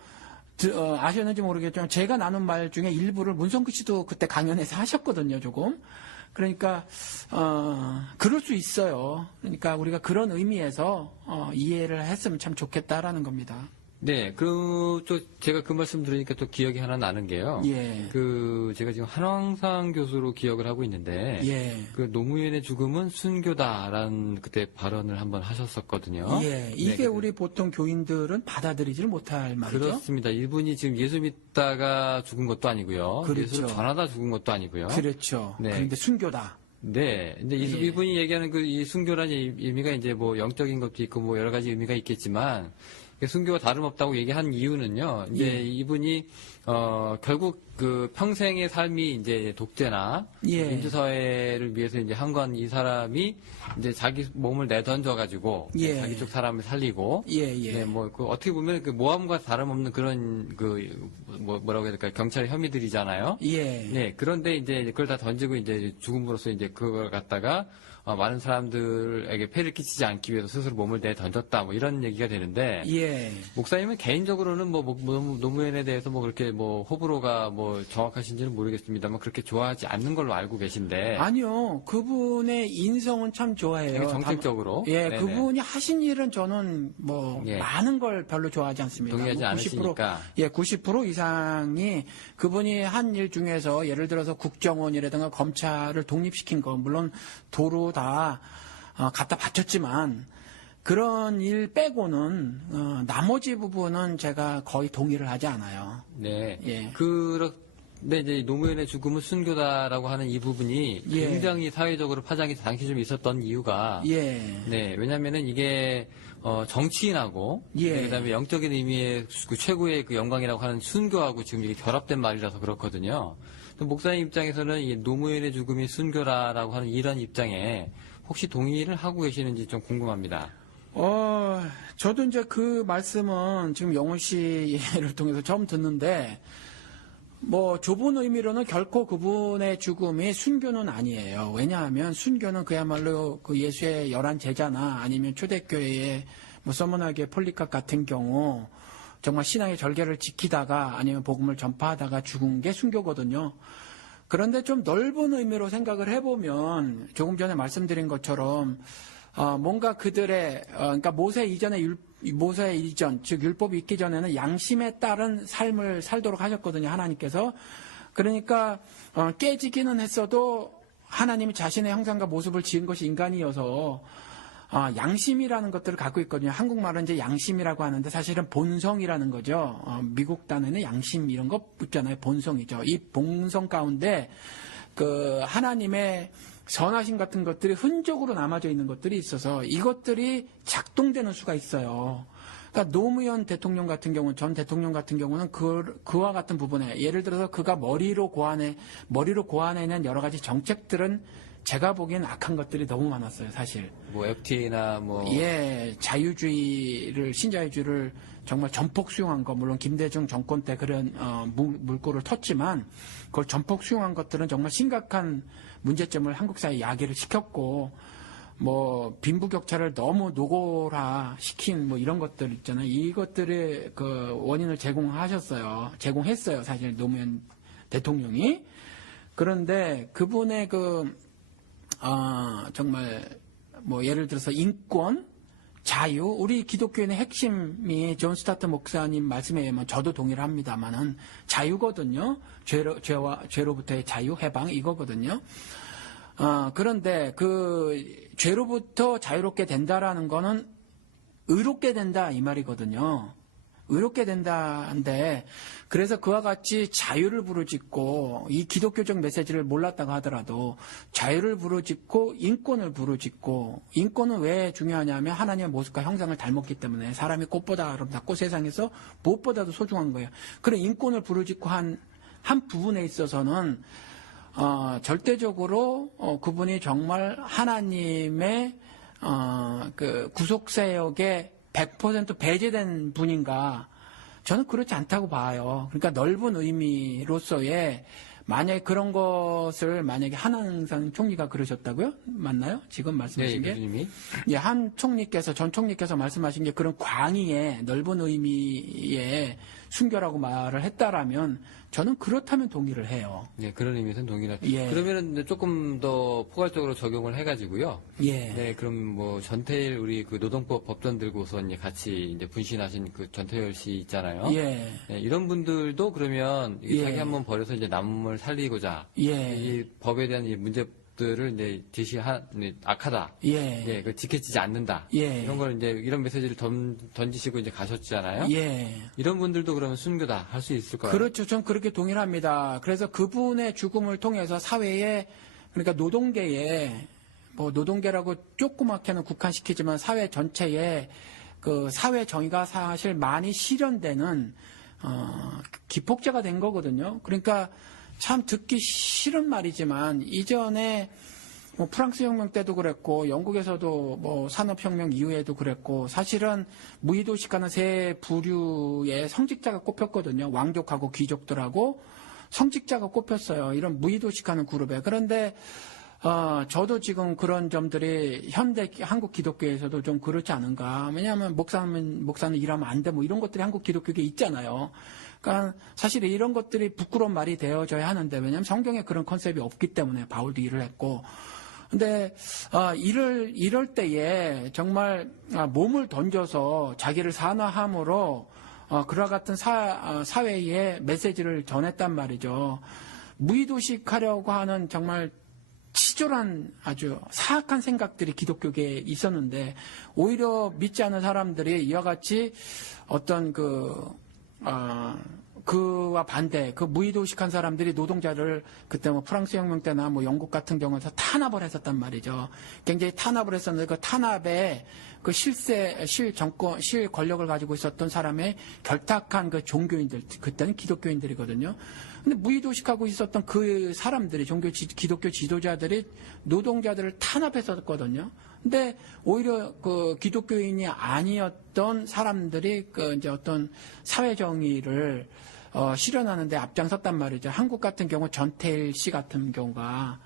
아셨는지 모르겠지만 제가 나눈 말 중에 일부를 문성근 씨도 그때 강연에서 하셨거든요, 조금. 그러니까 그럴 수 있어요. 그러니까 우리가 그런 의미에서 이해를 했으면 참 좋겠다라는 겁니다. 네, 또 제가 그 말씀 들으니까 또 기억이 하나 나는 게요. 예. 제가 지금 한왕상 교수로 기억을 하고 있는데, 예. 그 노무현의 죽음은 순교다라는 그때 발언을 한번 하셨었거든요. 예. 이게 네, 우리 보통 교인들은 받아들이지를 못할 말이죠. 그렇습니다. 이분이 지금 예수 믿다가 죽은 것도 아니고요. 그렇죠. 예수를 전하다 죽은 것도 아니고요. 그렇죠. 네. 그런데 순교다. 네. 근데 예. 이분이 얘기하는 이 순교라는 의미가 이제 뭐 영적인 것도 있고 뭐 여러 가지 의미가 있겠지만, 순교와 다름없다고 얘기한 이유는요. 이제 예. 이분이 결국 그 평생의 삶이 이제 독재나 예. 민주사회를 위해서 이제 한 건 이 사람이 이제 자기 몸을 내던져 가지고 예. 자기 쪽 사람을 살리고 예, 예. 네, 뭐 어떻게 보면 그 모함과 다름없는 그런 뭐라고 해야 될까요? 경찰의 혐의들이잖아요. 예. 네. 그런데 이제 그걸 다 던지고 이제 죽음으로써 이제 그걸 갖다가 많은 사람들에게 폐를 끼치지 않기 위해서 스스로 몸을 내 던졌다 뭐 이런 얘기가 되는데 예. 목사님은 개인적으로는 뭐 노무현에 대해서 뭐 그렇게 뭐 호불호가 뭐 정확하신지는 모르겠습니다만 그렇게 좋아하지 않는 걸로 알고 계신데 아니요. 그분의 인성은 참 좋아해요. 되게 정책적으로 예, 네네. 그분이 하신 일은 저는 뭐 예. 많은 걸 별로 좋아하지 않습니다. 동의하지 뭐 90%, 않으시니까. 예, 90% 이상이 그분이 한 일 중에서 예를 들어서 국정원이라든가 검찰을 독립시킨 거 물론 도로 다 갖다 바쳤지만 그런 일 빼고는 나머지 부분은 제가 거의 동의를 하지 않아요. 네. 예. 근데 이제 노무현의 죽음은 순교다라고 하는 이 부분이 예. 굉장히 사회적으로 파장이 당시 좀 있었던 이유가 예. 네, 왜냐면은 이게 정치인하고 예. 그다음에 영적인 의미의 그 최고의 그 영광이라고 하는 순교하고 지금 이게 결합된 말이라서 그렇거든요. 또 목사님 입장에서는 이 노무현의 죽음이 순교라라고 하는 이런 입장에 혹시 동의를 하고 계시는지 좀 궁금합니다. 저도 이제 그 말씀은 지금 영훈 씨를 통해서 처음 듣는데, 뭐, 좁은 의미로는 결코 그분의 죽음이 순교는 아니에요. 왜냐하면 순교는 그야말로 그 예수의 11제자나 아니면 초대교회의 뭐 서문학의 폴리캅 같은 경우 정말 신앙의 절개를 지키다가 아니면 복음을 전파하다가 죽은 게 순교거든요. 그런데 좀 넓은 의미로 생각을 해보면 조금 전에 말씀드린 것처럼 뭔가 그들의 그러니까 모세 이전 즉 율법이 있기 전에는 양심에 따른 삶을 살도록 하셨거든요. 하나님께서. 그러니까 깨지기는 했어도 하나님이 자신의 형상과 모습을 지은 것이 인간이어서 양심이라는 것들을 갖고 있거든요. 한국말은 이제 양심이라고 하는데 사실은 본성이라는 거죠. 미국 단어는 양심 이런 거 붙잖아요. 본성이죠. 이 본성 가운데 그 하나님의 선하심 같은 것들이 흔적으로 남아져 있는 것들이 있어서 이것들이 작동되는 수가 있어요. 그러니까 노무현 대통령 같은 경우, 전 대통령 같은 경우는 그와 같은 부분에 예를 들어서 그가 머리로 고안해낸 여러 가지 정책들은 제가 보기엔 악한 것들이 너무 많았어요, 사실. 뭐 FTA나 뭐 예, 신자유주의를 정말 전폭 수용한 거, 물론 김대중 정권 때 그런 물꼬를 텄지만 그걸 전폭 수용한 것들은 정말 심각한 문제점을 한국 사회에 야기를 시켰고, 뭐 빈부격차를 너무 노골화 시킨 뭐 이런 것들 있잖아요. 이것들의 그 원인을 제공했어요, 사실 노무현 대통령이. 그런데 그분의 정말 뭐 예를 들어서 인권, 자유, 우리 기독교인의 핵심이 존 스타트 목사님 말씀에 의하면 저도 동의를 합니다만은 자유거든요. 죄로부터의 자유, 해방 이거거든요. 그런데 그 죄로부터 자유롭게 된다라는 거는 의롭게 된다 이 말이거든요. 의롭게 된다는데 그래서 그와 같이 자유를 부르짖고 이 기독교적 메시지를 몰랐다고 하더라도 자유를 부르짖고 인권을 부르짖고 인권은 왜 중요하냐면 하나님의 모습과 형상을 닮았기 때문에 사람이 꽃보다 아름답고 세상에서 무엇보다도 소중한 거예요. 그런 인권을 부르짖고 한 부분에 있어서는 절대적으로 그분이 정말 하나님의 그 구속세역에 100% 배제된 분인가? 저는 그렇지 않다고 봐요. 그러니까 넓은 의미로서의 만약에 그런 것을 만약에 한항상 총리가 그러셨다고요? 맞나요? 지금 말씀하신 게? 교수님이. 예, 전 총리께서 말씀하신 게 그런 광의의 넓은 의미의 순교라고 말을 했다라면 저는 그렇다면 동의를 해요. 네, 그런 의미에서는 동의를. 예. 그러면은 이제 조금 더 포괄적으로 적용을 해가지고요. 예. 네, 그럼 뭐 전태일 우리 그 노동법 법전 들고서 이제 같이 이제 분신하신 그 전태일 씨 있잖아요. 예. 네, 이런 분들도 그러면 이 예. 자기 한번 버려서 이제 남을 살리고자 예. 이 법에 대한 이 문제들을 이제 악하다. 예. 네, 그 지켜지지 않는다. 예. 이런 걸 이제 이런 메시지를 던지시고 이제 가셨잖아요. 예. 이런 분들도 그러면 순교다 할 수 있을까요? 그렇죠. 전 그렇게 동의를 합니다. 그래서 그분의 죽음을 통해서 사회에, 그러니까 노동계에, 뭐 노동계라고 조그맣게는 국한시키지만 사회 전체에 그 사회 정의가 사실 많이 실현되는, 기폭제가 된 거거든요. 그러니까 참 듣기 싫은 말이지만 이전에 뭐 프랑스 혁명 때도 그랬고 영국에서도 뭐 산업혁명 이후에도 그랬고 사실은 무의도식하는 세 부류의 성직자가 꼽혔거든요. 왕족하고 귀족들하고 성직자가 꼽혔어요. 이런 무의도식하는 그룹에. 그런데 저도 지금 그런 점들이 현대 한국 기독교에서도 좀 그렇지 않은가. 왜냐하면 목사는 일하면 안 돼. 뭐 이런 것들이 한국 기독교에 있잖아요. 그러니까 사실 이런 것들이 부끄러운 말이 되어져야 하는데 왜냐하면 성경에 그런 컨셉이 없기 때문에 바울도 일을 했고. 근데 이럴 때에 정말 몸을 던져서 자기를 산화함으로 그와 같은 사회에 메시지를 전했단 말이죠. 무의도식하려고 하는 정말 치졸한 아주 사악한 생각들이 기독교계에 있었는데 오히려 믿지 않은 사람들이 이와 같이 어떤 그와 반대, 그 무의도식한 사람들이 노동자를 그때 뭐 프랑스 혁명 때나 뭐 영국 같은 경우에서 탄압을 했었단 말이죠. 굉장히 탄압을 했었는데 그 탄압에 그 실 권력을 가지고 있었던 사람의 결탁한 그 종교인들, 그때는 기독교인들이거든요. 근데 무의도식하고 있었던 그 사람들이 기독교 지도자들이 노동자들을 탄압했었거든요. 근데 오히려 그 기독교인이 아니었던 사람들이 그 이제 어떤 사회 정의를 실현하는데 앞장섰단 말이죠. 한국 같은 경우 전태일 씨 같은 경우가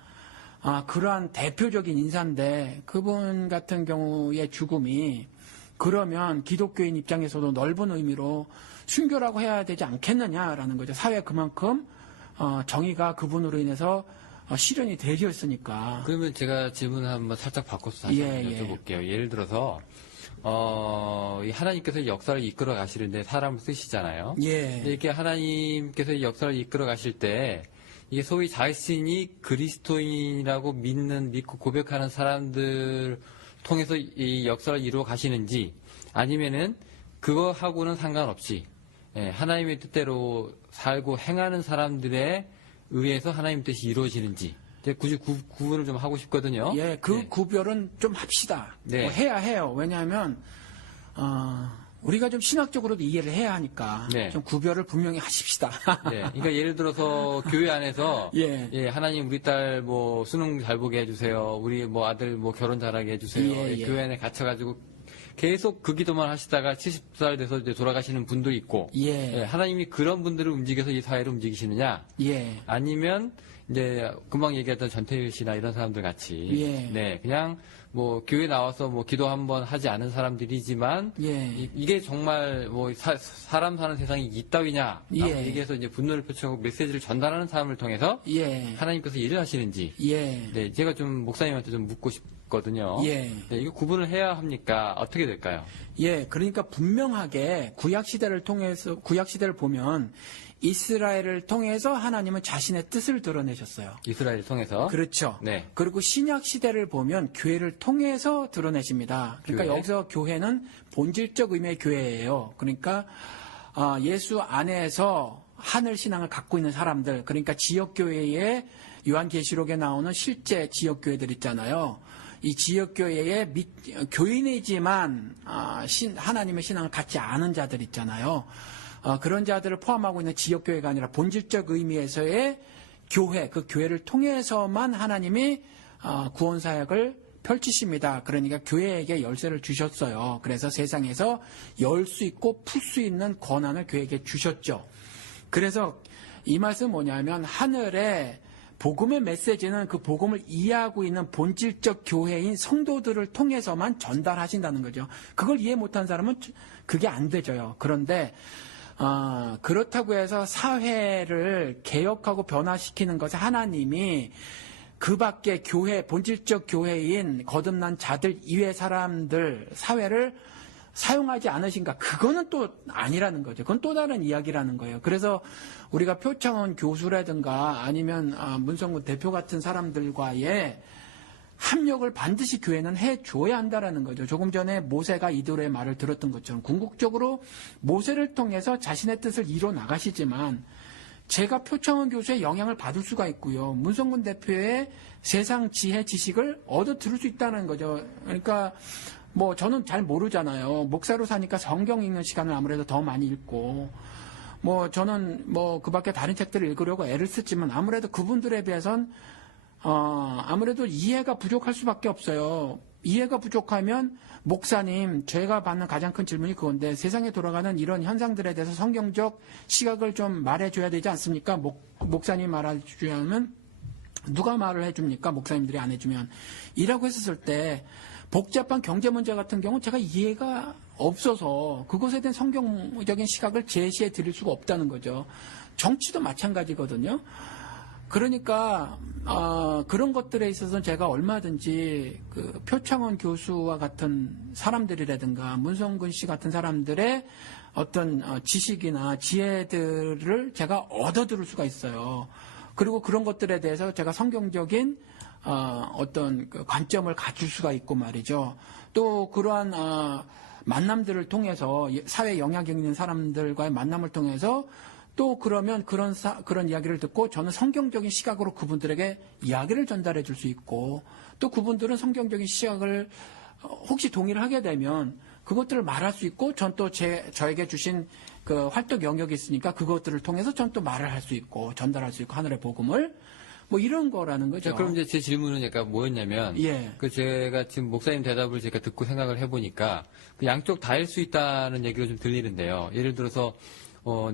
그러한 대표적인 인사인데 그분 같은 경우의 죽음이 그러면 기독교인 입장에서도 넓은 의미로 순교라고 해야 되지 않겠느냐라는 거죠. 사회 그만큼 정의가 그분으로 인해서 실현이 되었으니까. 그러면 제가 질문을 한번 살짝 바꿔서 다시 예. 여쭤볼게요. 예를 들어서 이 하나님께서 역사를 이끌어 가시는데 사람을 쓰시잖아요. 예. 이렇게 하나님께서 이 역사를 이끌어 가실 때 이게 소위 자신이 그리스도인이라고 믿고 고백하는 사람들 통해서 이 역사를 이루어 가시는지 아니면은 그거하고는 상관없이 하나님의 뜻대로 살고 행하는 사람들에 의해서 하나님 뜻이 이루어지는지 굳이 구분을 좀 하고 싶거든요. 예, 그 구별은 좀 합시다. 네. 뭐 해야 해요. 왜냐하면 우리가 좀 신학적으로도 이해를 해야 하니까 네. 좀 구별을 분명히 하십시다. 네, 그러니까 예를 들어서 교회 안에서 예. 하나님 우리 딸 뭐 수능 잘 보게 해주세요. 우리 뭐 아들 뭐 결혼 잘하게 해주세요. 예. 교회 안에 갇혀가지고 계속 그 기도만 하시다가 70살 돼서 이제 돌아가시는 분도 있고, 예. 하나님이 그런 분들을 움직여서 이 사회를 움직이시느냐, 예. 아니면 이제 금방 얘기했던 전태일 씨나 이런 사람들 같이, 예. 그냥 뭐 교회 나와서 뭐 기도 한번 하지 않은 사람들이지만, 예. 이게 정말 뭐 사람 사는 세상이 이따위냐, 예. 얘기해서 이제 분노를 표출하고 메시지를 전달하는 사람을 통해서 예. 하나님께서 일을 하시는지, 예. 제가 좀 목사님한테 좀 묻고 싶거든요. 예. 이거 구분을 해야 합니까? 어떻게 될까요? 예, 그러니까 분명하게 구약 시대를 보면 이스라엘을 통해서 하나님은 자신의 뜻을 드러내셨어요. 이스라엘을 통해서. 그렇죠. 네. 그리고 신약 시대를 보면 교회를 통해서 드러내십니다. 그러니까 교회. 여기서 교회는 본질적 의미의 교회예요. 그러니까 예수 안에서 하늘 신앙을 갖고 있는 사람들, 그러니까 지역교회에 요한계시록에 나오는 실제 지역교회들 있잖아요. 이 지역교회의 교인이지만 하나님의 신앙을 갖지 않은 자들 있잖아요. 그런 자들을 포함하고 있는 지역교회가 아니라 본질적 의미에서의 교회, 그 교회를 통해서만 하나님이 구원사역을 펼치십니다. 그러니까 교회에게 열쇠를 주셨어요. 그래서 세상에서 열 수 있고 풀 수 있는 권한을 교회에게 주셨죠. 그래서 이 말씀은 뭐냐면 하늘에 복음의 메시지는 그 복음을 이해하고 있는 본질적 교회인 성도들을 통해서만 전달하신다는 거죠. 그걸 이해 못한 사람은 그게 안 되죠. 그런데 그렇다고 해서 사회를 개혁하고 변화시키는 것에 하나님이 그 밖에 교회, 본질적 교회인 거듭난 자들 이외의 사람들, 사회를 사용하지 않으신가? 그거는 또 아니라는 거죠. 그건 또 다른 이야기라는 거예요. 그래서 우리가 표창원 교수라든가 아니면 문성군 대표 같은 사람들과의 합력을 반드시 교회는 해줘야 한다라는 거죠. 조금 전에 모세가 이도로의 말을 들었던 것처럼 궁극적으로 모세를 통해서 자신의 뜻을 이뤄 나가시지만 제가 표창원 교수의 영향을 받을 수가 있고요. 문성군 대표의 세상 지혜 지식을 얻어 들을 수 있다는 거죠. 그러니까 저는 잘 모르잖아요. 목사로 사니까 성경 읽는 시간을 아무래도 더 많이 읽고 저는 그 밖에 다른 책들을 읽으려고 애를 쓰지만 아무래도 그분들에 비해선 아무래도 이해가 부족할 수밖에 없어요. 이해가 부족하면 목사님, 제가 받는 가장 큰 질문이 그건데 세상에 돌아가는 이런 현상들에 대해서 성경적 시각을 좀 말해줘야 되지 않습니까? 목사님 말해주면 누가 말을 해줍니까? 목사님들이 안 해주면. 이라고 했었을 때 복잡한 경제 문제 같은 경우는 제가 이해가 없어서 그것에 대한 성경적인 시각을 제시해 드릴 수가 없다는 거죠. 정치도 마찬가지거든요. 그러니까 그런 것들에 있어서는 제가 얼마든지 그 표창원 교수와 같은 사람들이라든가 문성근 씨 같은 사람들의 어떤 지식이나 지혜들을 제가 얻어들을 수가 있어요. 그리고 그런 것들에 대해서 제가 성경적인 어떤 그 관점을 가질 수가 있고 말이죠. 또 그러한 만남들을 통해서 사회 영향력 있는 사람들과의 만남을 통해서 또 그러면 그런 이야기를 듣고 저는 성경적인 시각으로 그분들에게 이야기를 전달해 줄 수 있고 또 그분들은 성경적인 시각을 혹시 동의를 하게 되면 그것들을 말할 수 있고 전 또 저에게 주신 그 활동 영역이 있으니까 그것들을 통해서 전 또 말을 할 수 있고 전달할 수 있고 하늘의 복음을 이런 거라는 거죠. 자, 그럼 이제 제 질문은 약간 뭐였냐면, 제가 지금 목사님 대답을 제가 듣고 생각을 해보니까, 그 양쪽 다일 수 있다는 얘기가 좀 들리는데요. 예를 들어서,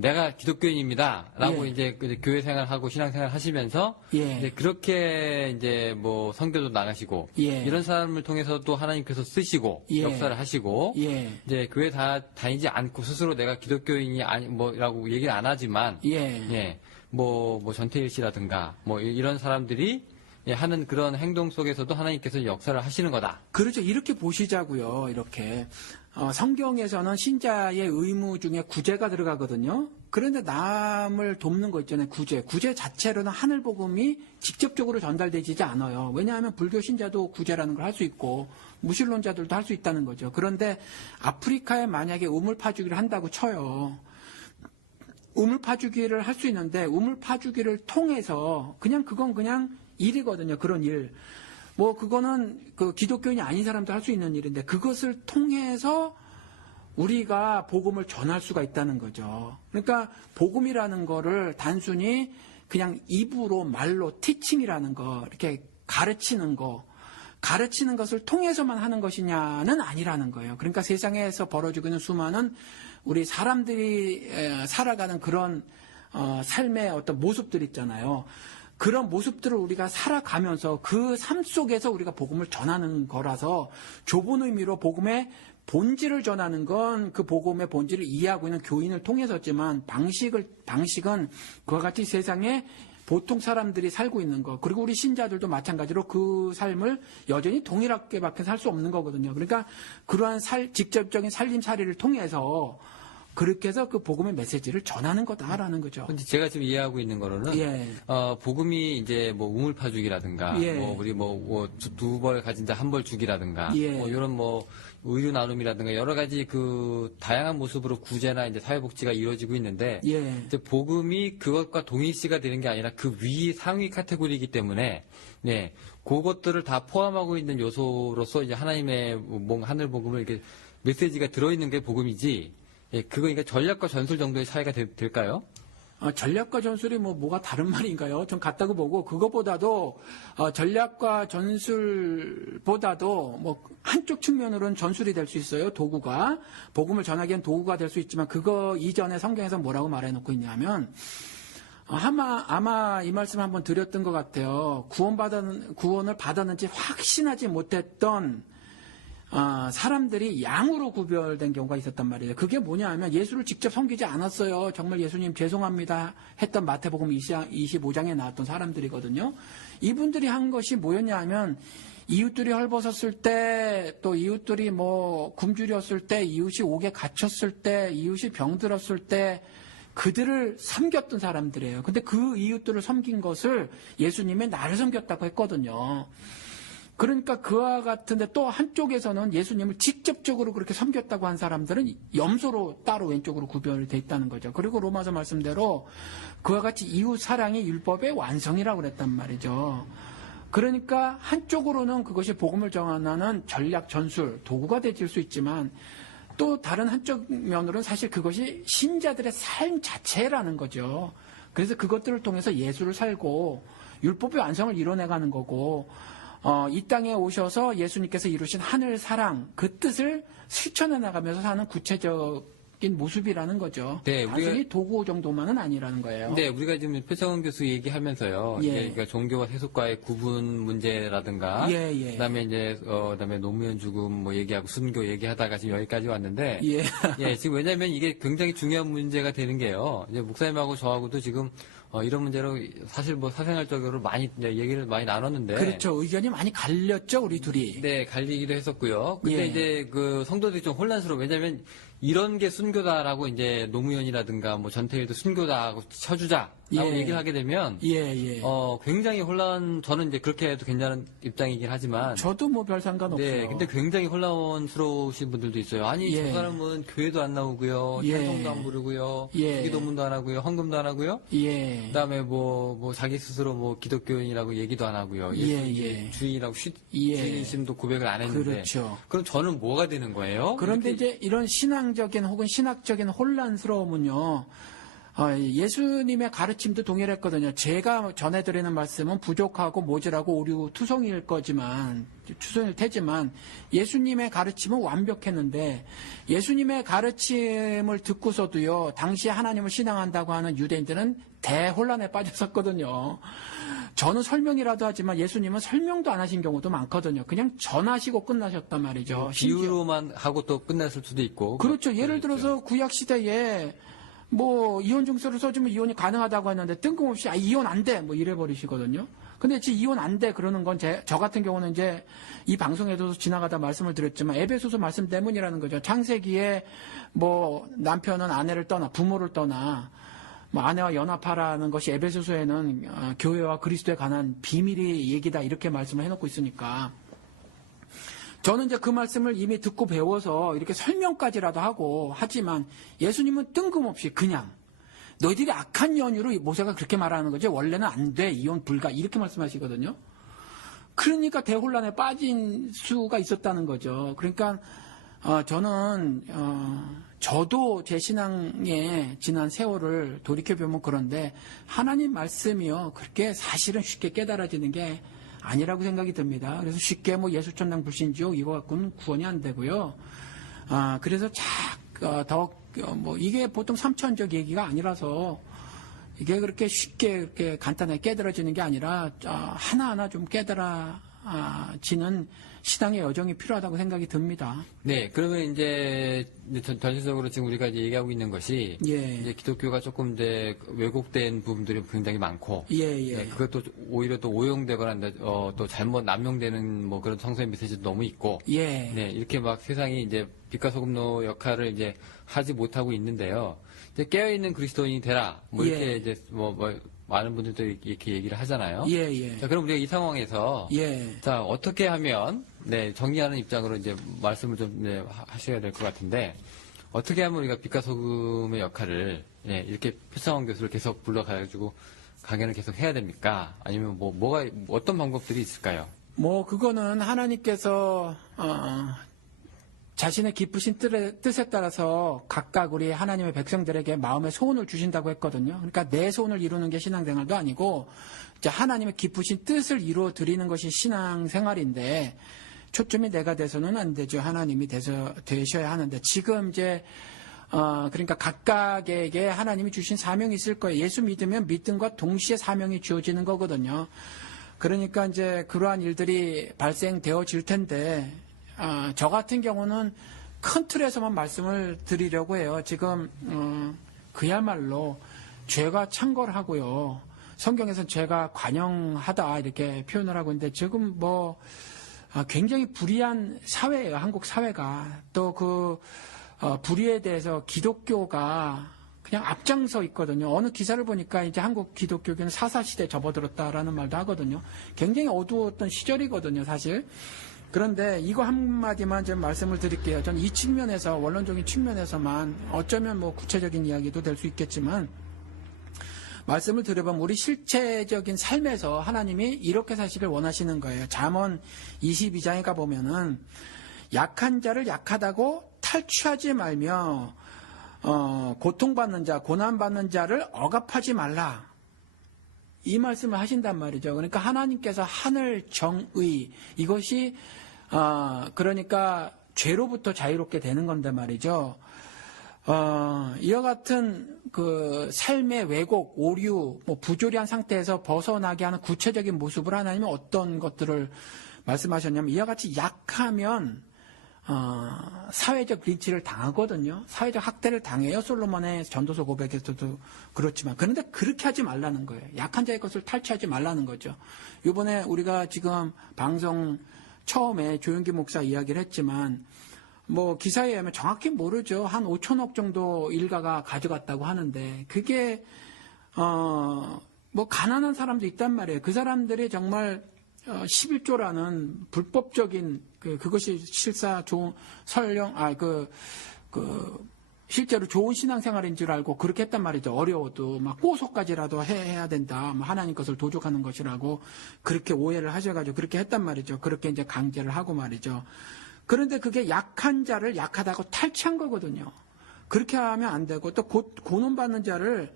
내가 기독교인입니다. 라고 이제 교회 생활하고 신앙생활 하시면서, 이제 그렇게 이제 성교도 나가시고, 이런 사람을 통해서 또 하나님께서 쓰시고, 역사를 하시고, 이제 교회 다니지 않고 스스로 내가 기독교인이 라고 얘기를 안 하지만, 전태일 씨라든가, 이런 사람들이 하는 그런 행동 속에서도 하나님께서 역사를 하시는 거다. 그렇죠. 이렇게 보시자고요. 이렇게. 성경에서는 신자의 의무 중에 구제가 들어가거든요. 그런데 남을 돕는 거 있잖아요. 구제. 구제 자체로는 하늘 복음이 직접적으로 전달되지 않아요. 왜냐하면 불교 신자도 구제라는 걸 할 수 있고 무신론자들도 할 수 있다는 거죠. 그런데 아프리카에 만약에 우물 파주기를 한다고 쳐요. 우물 파주기를 할 수 있는데 우물 파주기를 통해서 그건 그냥 일이거든요. 그런 일. 그거는 그 기독교인이 아닌 사람도 할 수 있는 일인데 그것을 통해서 우리가 복음을 전할 수가 있다는 거죠. 그러니까 복음이라는 거를 단순히 그냥 입으로 말로 티칭이라는 거 이렇게 가르치는 것을 통해서만 하는 것이냐는 아니라는 거예요. 그러니까 세상에서 벌어지고 있는 수많은 우리 사람들이 살아가는 그런 삶의 어떤 모습들 있잖아요. 그런 모습들을 우리가 살아가면서 그 삶 속에서 우리가 복음을 전하는 거라서 좁은 의미로 복음의 본질을 전하는 건 그 복음의 본질을 이해하고 있는 교인을 통해서지만 방식은 그와 같이 세상에 보통 사람들이 살고 있는 거 그리고 우리 신자들도 마찬가지로 그 삶을 여전히 동일하게밖에 살 수 없는 거거든요. 그러니까 그러한 직접적인 살림살이를 통해서 그렇게 해서 그 복음의 메시지를 전하는 거다라는 거죠. 근데 제가 지금 이해하고 있는 거로는 예. 복음이 이제 뭐 우물파죽이라든가 예. 뭐 우리 두 벌 가진 자 한 벌 죽이라든가 예. 뭐 이런 뭐 의료 나눔이라든가 여러 가지 그 다양한 모습으로 구제나 이제 사회복지가 이루어지고 있는데 예. 이제 복음이 그것과 동일시가 되는 게 아니라 그 위 상위 카테고리이기 때문에 네 그것들을 다 포함하고 있는 요소로서 이제 하나님의 하늘 복음을 이렇게 메시지가 들어있는 게 복음이지. 예, 그거 그러니까 전략과 전술 정도의 차이가 될까요? 전략과 전술이 뭐가 다른 말인가요? 전 같다고 보고 그것보다도 전략과 전술보다도 뭐 한쪽 측면으로는 전술이 될 수 있어요. 도구가 복음을 전하기엔 도구가 될 수 있지만 그거 이전에 성경에서 뭐라고 말해놓고 있냐면 아마 이 말씀 한번 드렸던 것 같아요. 구원을 받았는지 확신하지 못했던 사람들이 양으로 구별된 경우가 있었단 말이에요. 그게 뭐냐 하면 예수를 직접 섬기지 않았어요. 정말 예수님 죄송합니다 했던 마태복음 25장에 나왔던 사람들이거든요. 이분들이 한 것이 뭐였냐 하면 이웃들이 헐벗었을 때, 또 이웃들이 뭐 굶주렸을 때, 이웃이 옥에 갇혔을 때, 이웃이 병들었을 때 그들을 섬겼던 사람들이에요. 근데 그 이웃들을 섬긴 것을 예수님이 나를 섬겼다고 했거든요. 그러니까 그와 같은데 또 한쪽에서는 예수님을 직접적으로 그렇게 섬겼다고 한 사람들은 염소로 따로 왼쪽으로 구별되어 있다는 거죠. 그리고 로마서 말씀대로 그와 같이 이웃 사랑이 율법의 완성이라고 그랬단 말이죠. 그러니까 한쪽으로는 그것이 복음을 전하는 전략, 전술, 도구가 되질 수 있지만 또 다른 한쪽 면으로는 사실 그것이 신자들의 삶 자체라는 거죠. 그래서 그것들을 통해서 예수를 살고 율법의 완성을 이뤄내가는 거고 이 땅에 오셔서 예수님께서 이루신 하늘 사랑 그 뜻을 실천해 나가면서 사는 구체적인 모습이라는 거죠. 네, 단순히 도구 정도만은 아니라는 거예요. 네, 우리가 지금 표창원 교수 얘기하면서요. 예. 이게 그러니까 종교와 세속과의 구분 문제라든가, 예. 그다음에 이제 그다음에 노무현 죽음 뭐 얘기하고 순교 얘기하다가 지금 여기까지 왔는데, 예. 예, 지금 왜냐하면 이게 굉장히 중요한 문제가 되는 게요. 이제 목사님하고 저하고도 지금 이런 문제로 사실 뭐 사생활적으로 많이 이제 얘기를 많이 나눴는데, 그렇죠. 의견이 많이 갈렸죠, 우리 둘이. 네, 갈리기도 했었고요. 근데 예. 이제 그 성도들이 좀 혼란스러워. 왜냐하면 이런 게 순교다라고 이제 노무현이라든가 뭐 전태일도 순교다하고 쳐주자라고 예. 얘기를 하게 되면 예. 굉장히 저는 이제 그렇게 해도 괜찮은 입장이긴 하지만 저도 뭐 별 상관없어요. 네, 근데 굉장히 혼란스러우신 분들도 있어요. 아니 예. 저 사람은 교회도 안 나오고요, 예. 찬송도 안 부르고요, 예. 기도문도 안 하고요, 헌금도 안 하고요. 예. 그다음에 뭐 자기 스스로 뭐 기독교인이라고 얘기도 안 하고요, 예. 주인이라고 예. 주인이심도 고백을 안 했는데, 그렇죠. 그럼 저는 뭐가 되는 거예요? 그런데 이렇게- 이제 이런 신앙적인 혹은 신학적인 혼란스러움은요, 예수님의 가르침도 동일했거든요. 제가 전해드리는 말씀은 부족하고 모자라고 오류투성일 테지만 예수님의 가르침은 완벽했는데 예수님의 가르침을 듣고서도요, 당시에 하나님을 신앙한다고 하는 유대인들은 대혼란에 빠졌었거든요. 저는 설명이라도 하지만 예수님은 설명도 안 하신 경우도 많거든요. 그냥 전하시고 끝나셨단 말이죠. 비유로만 하고 또 끝났을 수도 있고. 그렇죠. 예를 그렇죠. 들어서 구약 시대에 뭐 이혼 증서를 써주면 이혼이 가능하다고 했는데 뜬금없이 이혼 안 돼 뭐 이래 버리시거든요. 근데 지금 이혼 안 돼 그러는 건 저 같은 경우는 이제 이 방송에도 지나가다 말씀을 드렸지만 에베소서 말씀 때문이라는 거죠. 창세기에 뭐 남편은 아내를 떠나 부모를 떠나 뭐 아내와 연합하라는 것이 에베소서에는 교회와 그리스도에 관한 비밀의 얘기다 이렇게 말씀을 해놓고 있으니까 저는 이제 그 말씀을 이미 듣고 배워서 이렇게 설명까지라도 하고 하지만 예수님은 뜬금없이 그냥 너희들이 악한 연유로 모세가 그렇게 말하는 거죠. 원래는 안 돼. 이혼 불가. 이렇게 말씀하시거든요. 그러니까 대혼란에 빠진 수가 있었다는 거죠. 그러니까 저는 저도 제 신앙의 지난 세월을 돌이켜보면 그런데 하나님 말씀이요. 그렇게 사실은 쉽게 깨달아지는 게 아니라고 생각이 듭니다. 그래서 쉽게 뭐 예수천당 불신지옥 이거 갖고는 구원이 안 되고요. 그래서 뭐 이게 보통 삼천적 얘기가 아니라서 이게 그렇게 쉽게 그렇게 간단하게 깨달아지는 게 아니라 하나하나 좀 깨달아 달라지는 신앙의 여정이 필요하다고 생각이 듭니다. 네, 그러면 이제 전체적으로 지금 우리가 이제 얘기하고 있는 것이 예. 이제 기독교가 조금 이제 왜곡된 부분들이 굉장히 많고, 예. 네, 그것도 오히려 또 오용되거나 또 잘못 남용되는 뭐 그런 성서의 메시지도 너무 있고, 예. 네, 이렇게 막 세상이 이제 빛과 소금의 역할을 이제 하지 못하고 있는데요. 이제 깨어있는 그리스도인이 되라, 뭐 이렇게 예. 이제 뭐 많은 분들도 이렇게 얘기를 하잖아요. 예. 자, 그럼 우리가 이 상황에서 예. 자, 어떻게 하면, 네, 정리하는 입장으로 이제 말씀을 좀, 네, 하셔야 될 것 같은데, 어떻게 하면 우리가 빛과 소금의 역할을, 네, 이렇게 표창원 교수를 계속 불러가지고 강연을 계속 해야 됩니까? 아니면 어떤 방법들이 있을까요? 뭐 그거는 하나님께서 자신의 기쁘신 뜻에 따라서 각각 우리 하나님의 백성들에게 마음의 소원을 주신다고 했거든요. 그러니까 내 소원을 이루는 게 신앙생활도 아니고 이제 하나님의 기쁘신 뜻을 이루어 드리는 것이 신앙생활인데 초점이 내가 돼서는 안 되죠. 하나님이 되셔야 하는데 지금 이제 그러니까 각각에게 하나님이 주신 사명이 있을 거예요. 예수 믿으면 믿음과 동시에 사명이 주어지는 거거든요. 그러니까 이제 그러한 일들이 발생되어질 텐데 저 같은 경우는 큰 틀에서만 말씀을 드리려고 해요. 지금 그야말로 죄가 창궐하고요. 성경에서는 죄가 관영하다 이렇게 표현을 하고 있는데 지금 뭐 굉장히 불의한 사회예요. 한국 사회가. 또 그 불의에 대해서 기독교가 그냥 앞장서 있거든요. 어느 기사를 보니까 이제 한국 기독교계는 사사시대에 접어들었다라는 말도 하거든요. 굉장히 어두웠던 시절이거든요, 사실. 그런데 이거 한마디만 좀 말씀을 드릴게요. 전 이 측면에서, 원론적인 측면에서만 어쩌면 뭐 구체적인 이야기도 될 수 있겠지만, 말씀을 드려보면 우리 실체적인 삶에서 하나님이 이렇게 사시길 원하시는 거예요. 잠언 22장에 가보면은, 약한 자를 약하다고 탈취하지 말며, 고통받는 자, 고난받는 자를 억압하지 말라. 이 말씀을 하신단 말이죠. 그러니까 하나님께서 하늘 정의, 이것이, 그러니까 죄로부터 자유롭게 되는 건데 말이죠. 이와 같은 그 삶의 왜곡, 오류, 뭐 부조리한 상태에서 벗어나게 하는 구체적인 모습을 하나님은 어떤 것들을 말씀하셨냐면 이와 같이 약하면 사회적 린치를 당하거든요. 사회적 학대를 당해요. 솔로몬의 전도서 고백에서도 그렇지만. 그런데 그렇게 하지 말라는 거예요. 약한 자의 것을 탈취하지 말라는 거죠. 이번에 우리가 지금 방송 처음에 조영기 목사 이야기를 했지만 뭐 기사에 의하면 정확히 모르죠. 한 5천억 정도 일가가 가져갔다고 하는데 그게 뭐 가난한 사람도 있단 말이에요. 그 사람들이 정말 11조라는 불법적인 그것이 실사 좋은 설령 실제로 좋은 신앙생활인 줄 알고 그렇게 했단 말이죠. 어려워도 막 고소까지라도 해야 된다. 뭐 하나님 것을 도적하는 것이라고 그렇게 오해를 하셔가지고 그렇게 했단 말이죠. 그렇게 이제 강제를 하고 말이죠. 그런데 그게 약한 자를 약하다고 탈취한 거거든요. 그렇게 하면 안 되고 또 고난받는 자를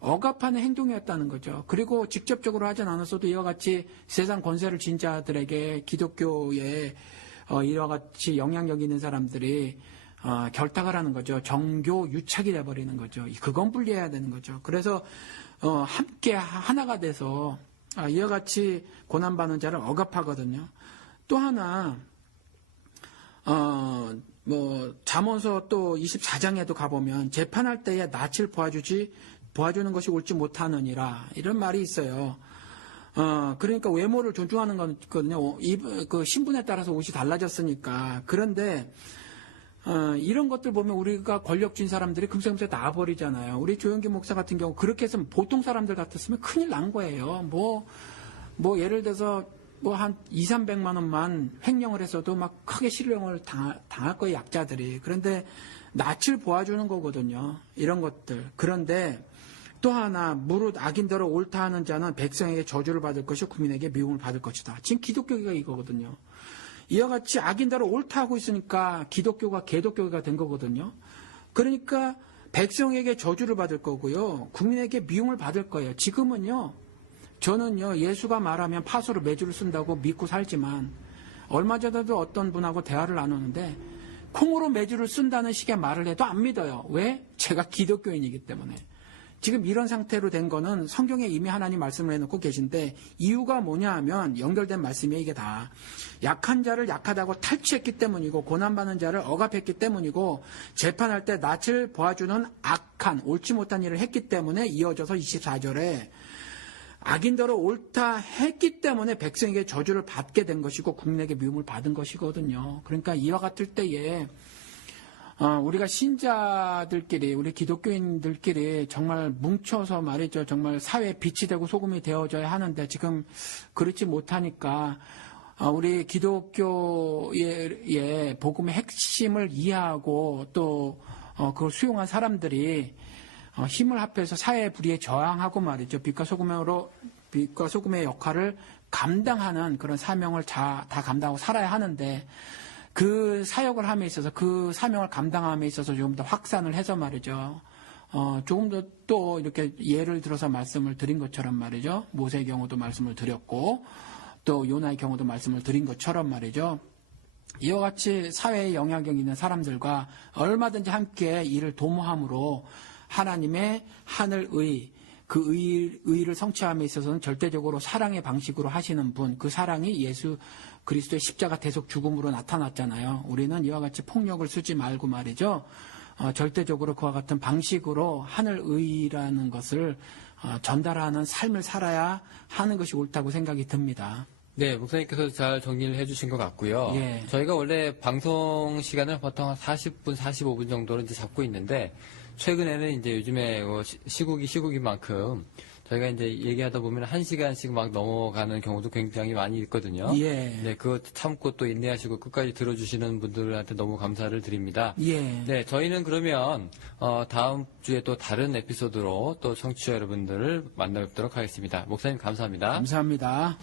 억압하는 행동이었다는 거죠. 그리고 직접적으로 하진 않았어도 이와 같이 세상 권세를 쥔 자들에게 기독교에 이와 같이 영향력 있는 사람들이 결탁을 하는 거죠. 정교 유착이 돼버리는 거죠. 그건 분리해야 되는 거죠. 그래서 함께 하나가 돼서 이와 같이 고난받는 자를 억압하거든요. 또 하나 뭐 잠언서 또 24장에도 가보면 재판할 때에 낯을 보아주는 것이 옳지 못하느니라 이런 말이 있어요. 그러니까 외모를 존중하는 거거든요. 그 신분에 따라서 옷이 달라졌으니까. 그런데 이런 것들 보면 우리가 권력 쥔 사람들이 금세금세 나와버리잖아요. 우리 조영기 목사 같은 경우 그렇게 해서 보통 사람들 같았으면 큰일 난 거예요. 뭐 예를 들어서 뭐 한 200~300만 원만 횡령을 했어도 막 크게 실형을 당할 거예요, 약자들이. 그런데 낯을 보아주는 거거든요. 이런 것들. 그런데 또 하나 무릇 악인대로 옳다 하는 자는 백성에게 저주를 받을 것이고 국민에게 미움을 받을 것이다. 지금 기독교가 이거거든요. 이와 같이 악인대로 옳다 하고 있으니까 기독교가 개독교가 된 거거든요. 그러니까 백성에게 저주를 받을 거고요. 국민에게 미움을 받을 거예요. 지금은요. 저는요. 예수가 말하면 파수로 매주를 쓴다고 믿고 살지만 얼마 전에도 어떤 분하고 대화를 나누는데 콩으로 매주를 쓴다는 식의 말을 해도 안 믿어요. 왜? 제가 기독교인이기 때문에. 지금 이런 상태로 된 거는 성경에 이미 하나님 말씀을 해놓고 계신데 이유가 뭐냐 하면 연결된 말씀이에요. 이게 다 약한 자를 약하다고 탈취했기 때문이고 고난받는 자를 억압했기 때문이고 재판할 때 낯을 보아주는 악한 옳지 못한 일을 했기 때문에 이어져서 24절에 악인더러 옳다 했기 때문에 백성에게 저주를 받게 된 것이고 국내에게 미움을 받은 것이거든요. 그러니까 이와 같을 때에 우리가 신자들끼리 우리 기독교인들끼리 정말 뭉쳐서 말이죠. 정말 사회에 빛이 되고 소금이 되어져야 하는데 지금 그렇지 못하니까 우리 기독교의 복음의 핵심을 이해하고 또 그걸 수용한 사람들이 힘을 합해서 사회의 불의에 저항하고 말이죠. 빛과 소금의 역할을 감당하는 그런 사명을 다 감당하고 살아야 하는데 그 사역을 함에 있어서 그 사명을 감당함에 있어서 조금 더 확산을 해서 말이죠. 조금 더 또 이렇게 예를 들어서 말씀을 드린 것처럼 말이죠. 모세의 경우도 말씀을 드렸고 또 요나의 경우도 말씀을 드린 것처럼 말이죠. 이와 같이 사회에 영향력 있는 사람들과 얼마든지 함께 이를 도모함으로 하나님의 하늘의 그 의를 성취함에 있어서는 절대적으로 사랑의 방식으로 하시는 분, 그 사랑이 예수 그리스도의 십자가 대속 죽음으로 나타났잖아요. 우리는 이와 같이 폭력을 쓰지 말고 말이죠. 절대적으로 그와 같은 방식으로 하늘의라는 것을 전달하는 삶을 살아야 하는 것이 옳다고 생각이 듭니다. 네, 목사님께서 잘 정리를 해주신 것 같고요. 예. 저희가 원래 방송 시간을 보통 한 40분, 45분 정도로 이제 잡고 있는데, 최근에는 이제 요즘에 시국인 만큼 저희가 이제 얘기하다 보면 1시간씩 막 넘어가는 경우도 굉장히 많이 있거든요. 예. 네, 그거 참고 또 인내하시고 끝까지 들어주시는 분들한테 너무 감사를 드립니다. 예. 네, 저희는 그러면 다음 주에 또 다른 에피소드로 또 청취자 여러분들을 만나뵙도록 하겠습니다. 목사님 감사합니다. 감사합니다.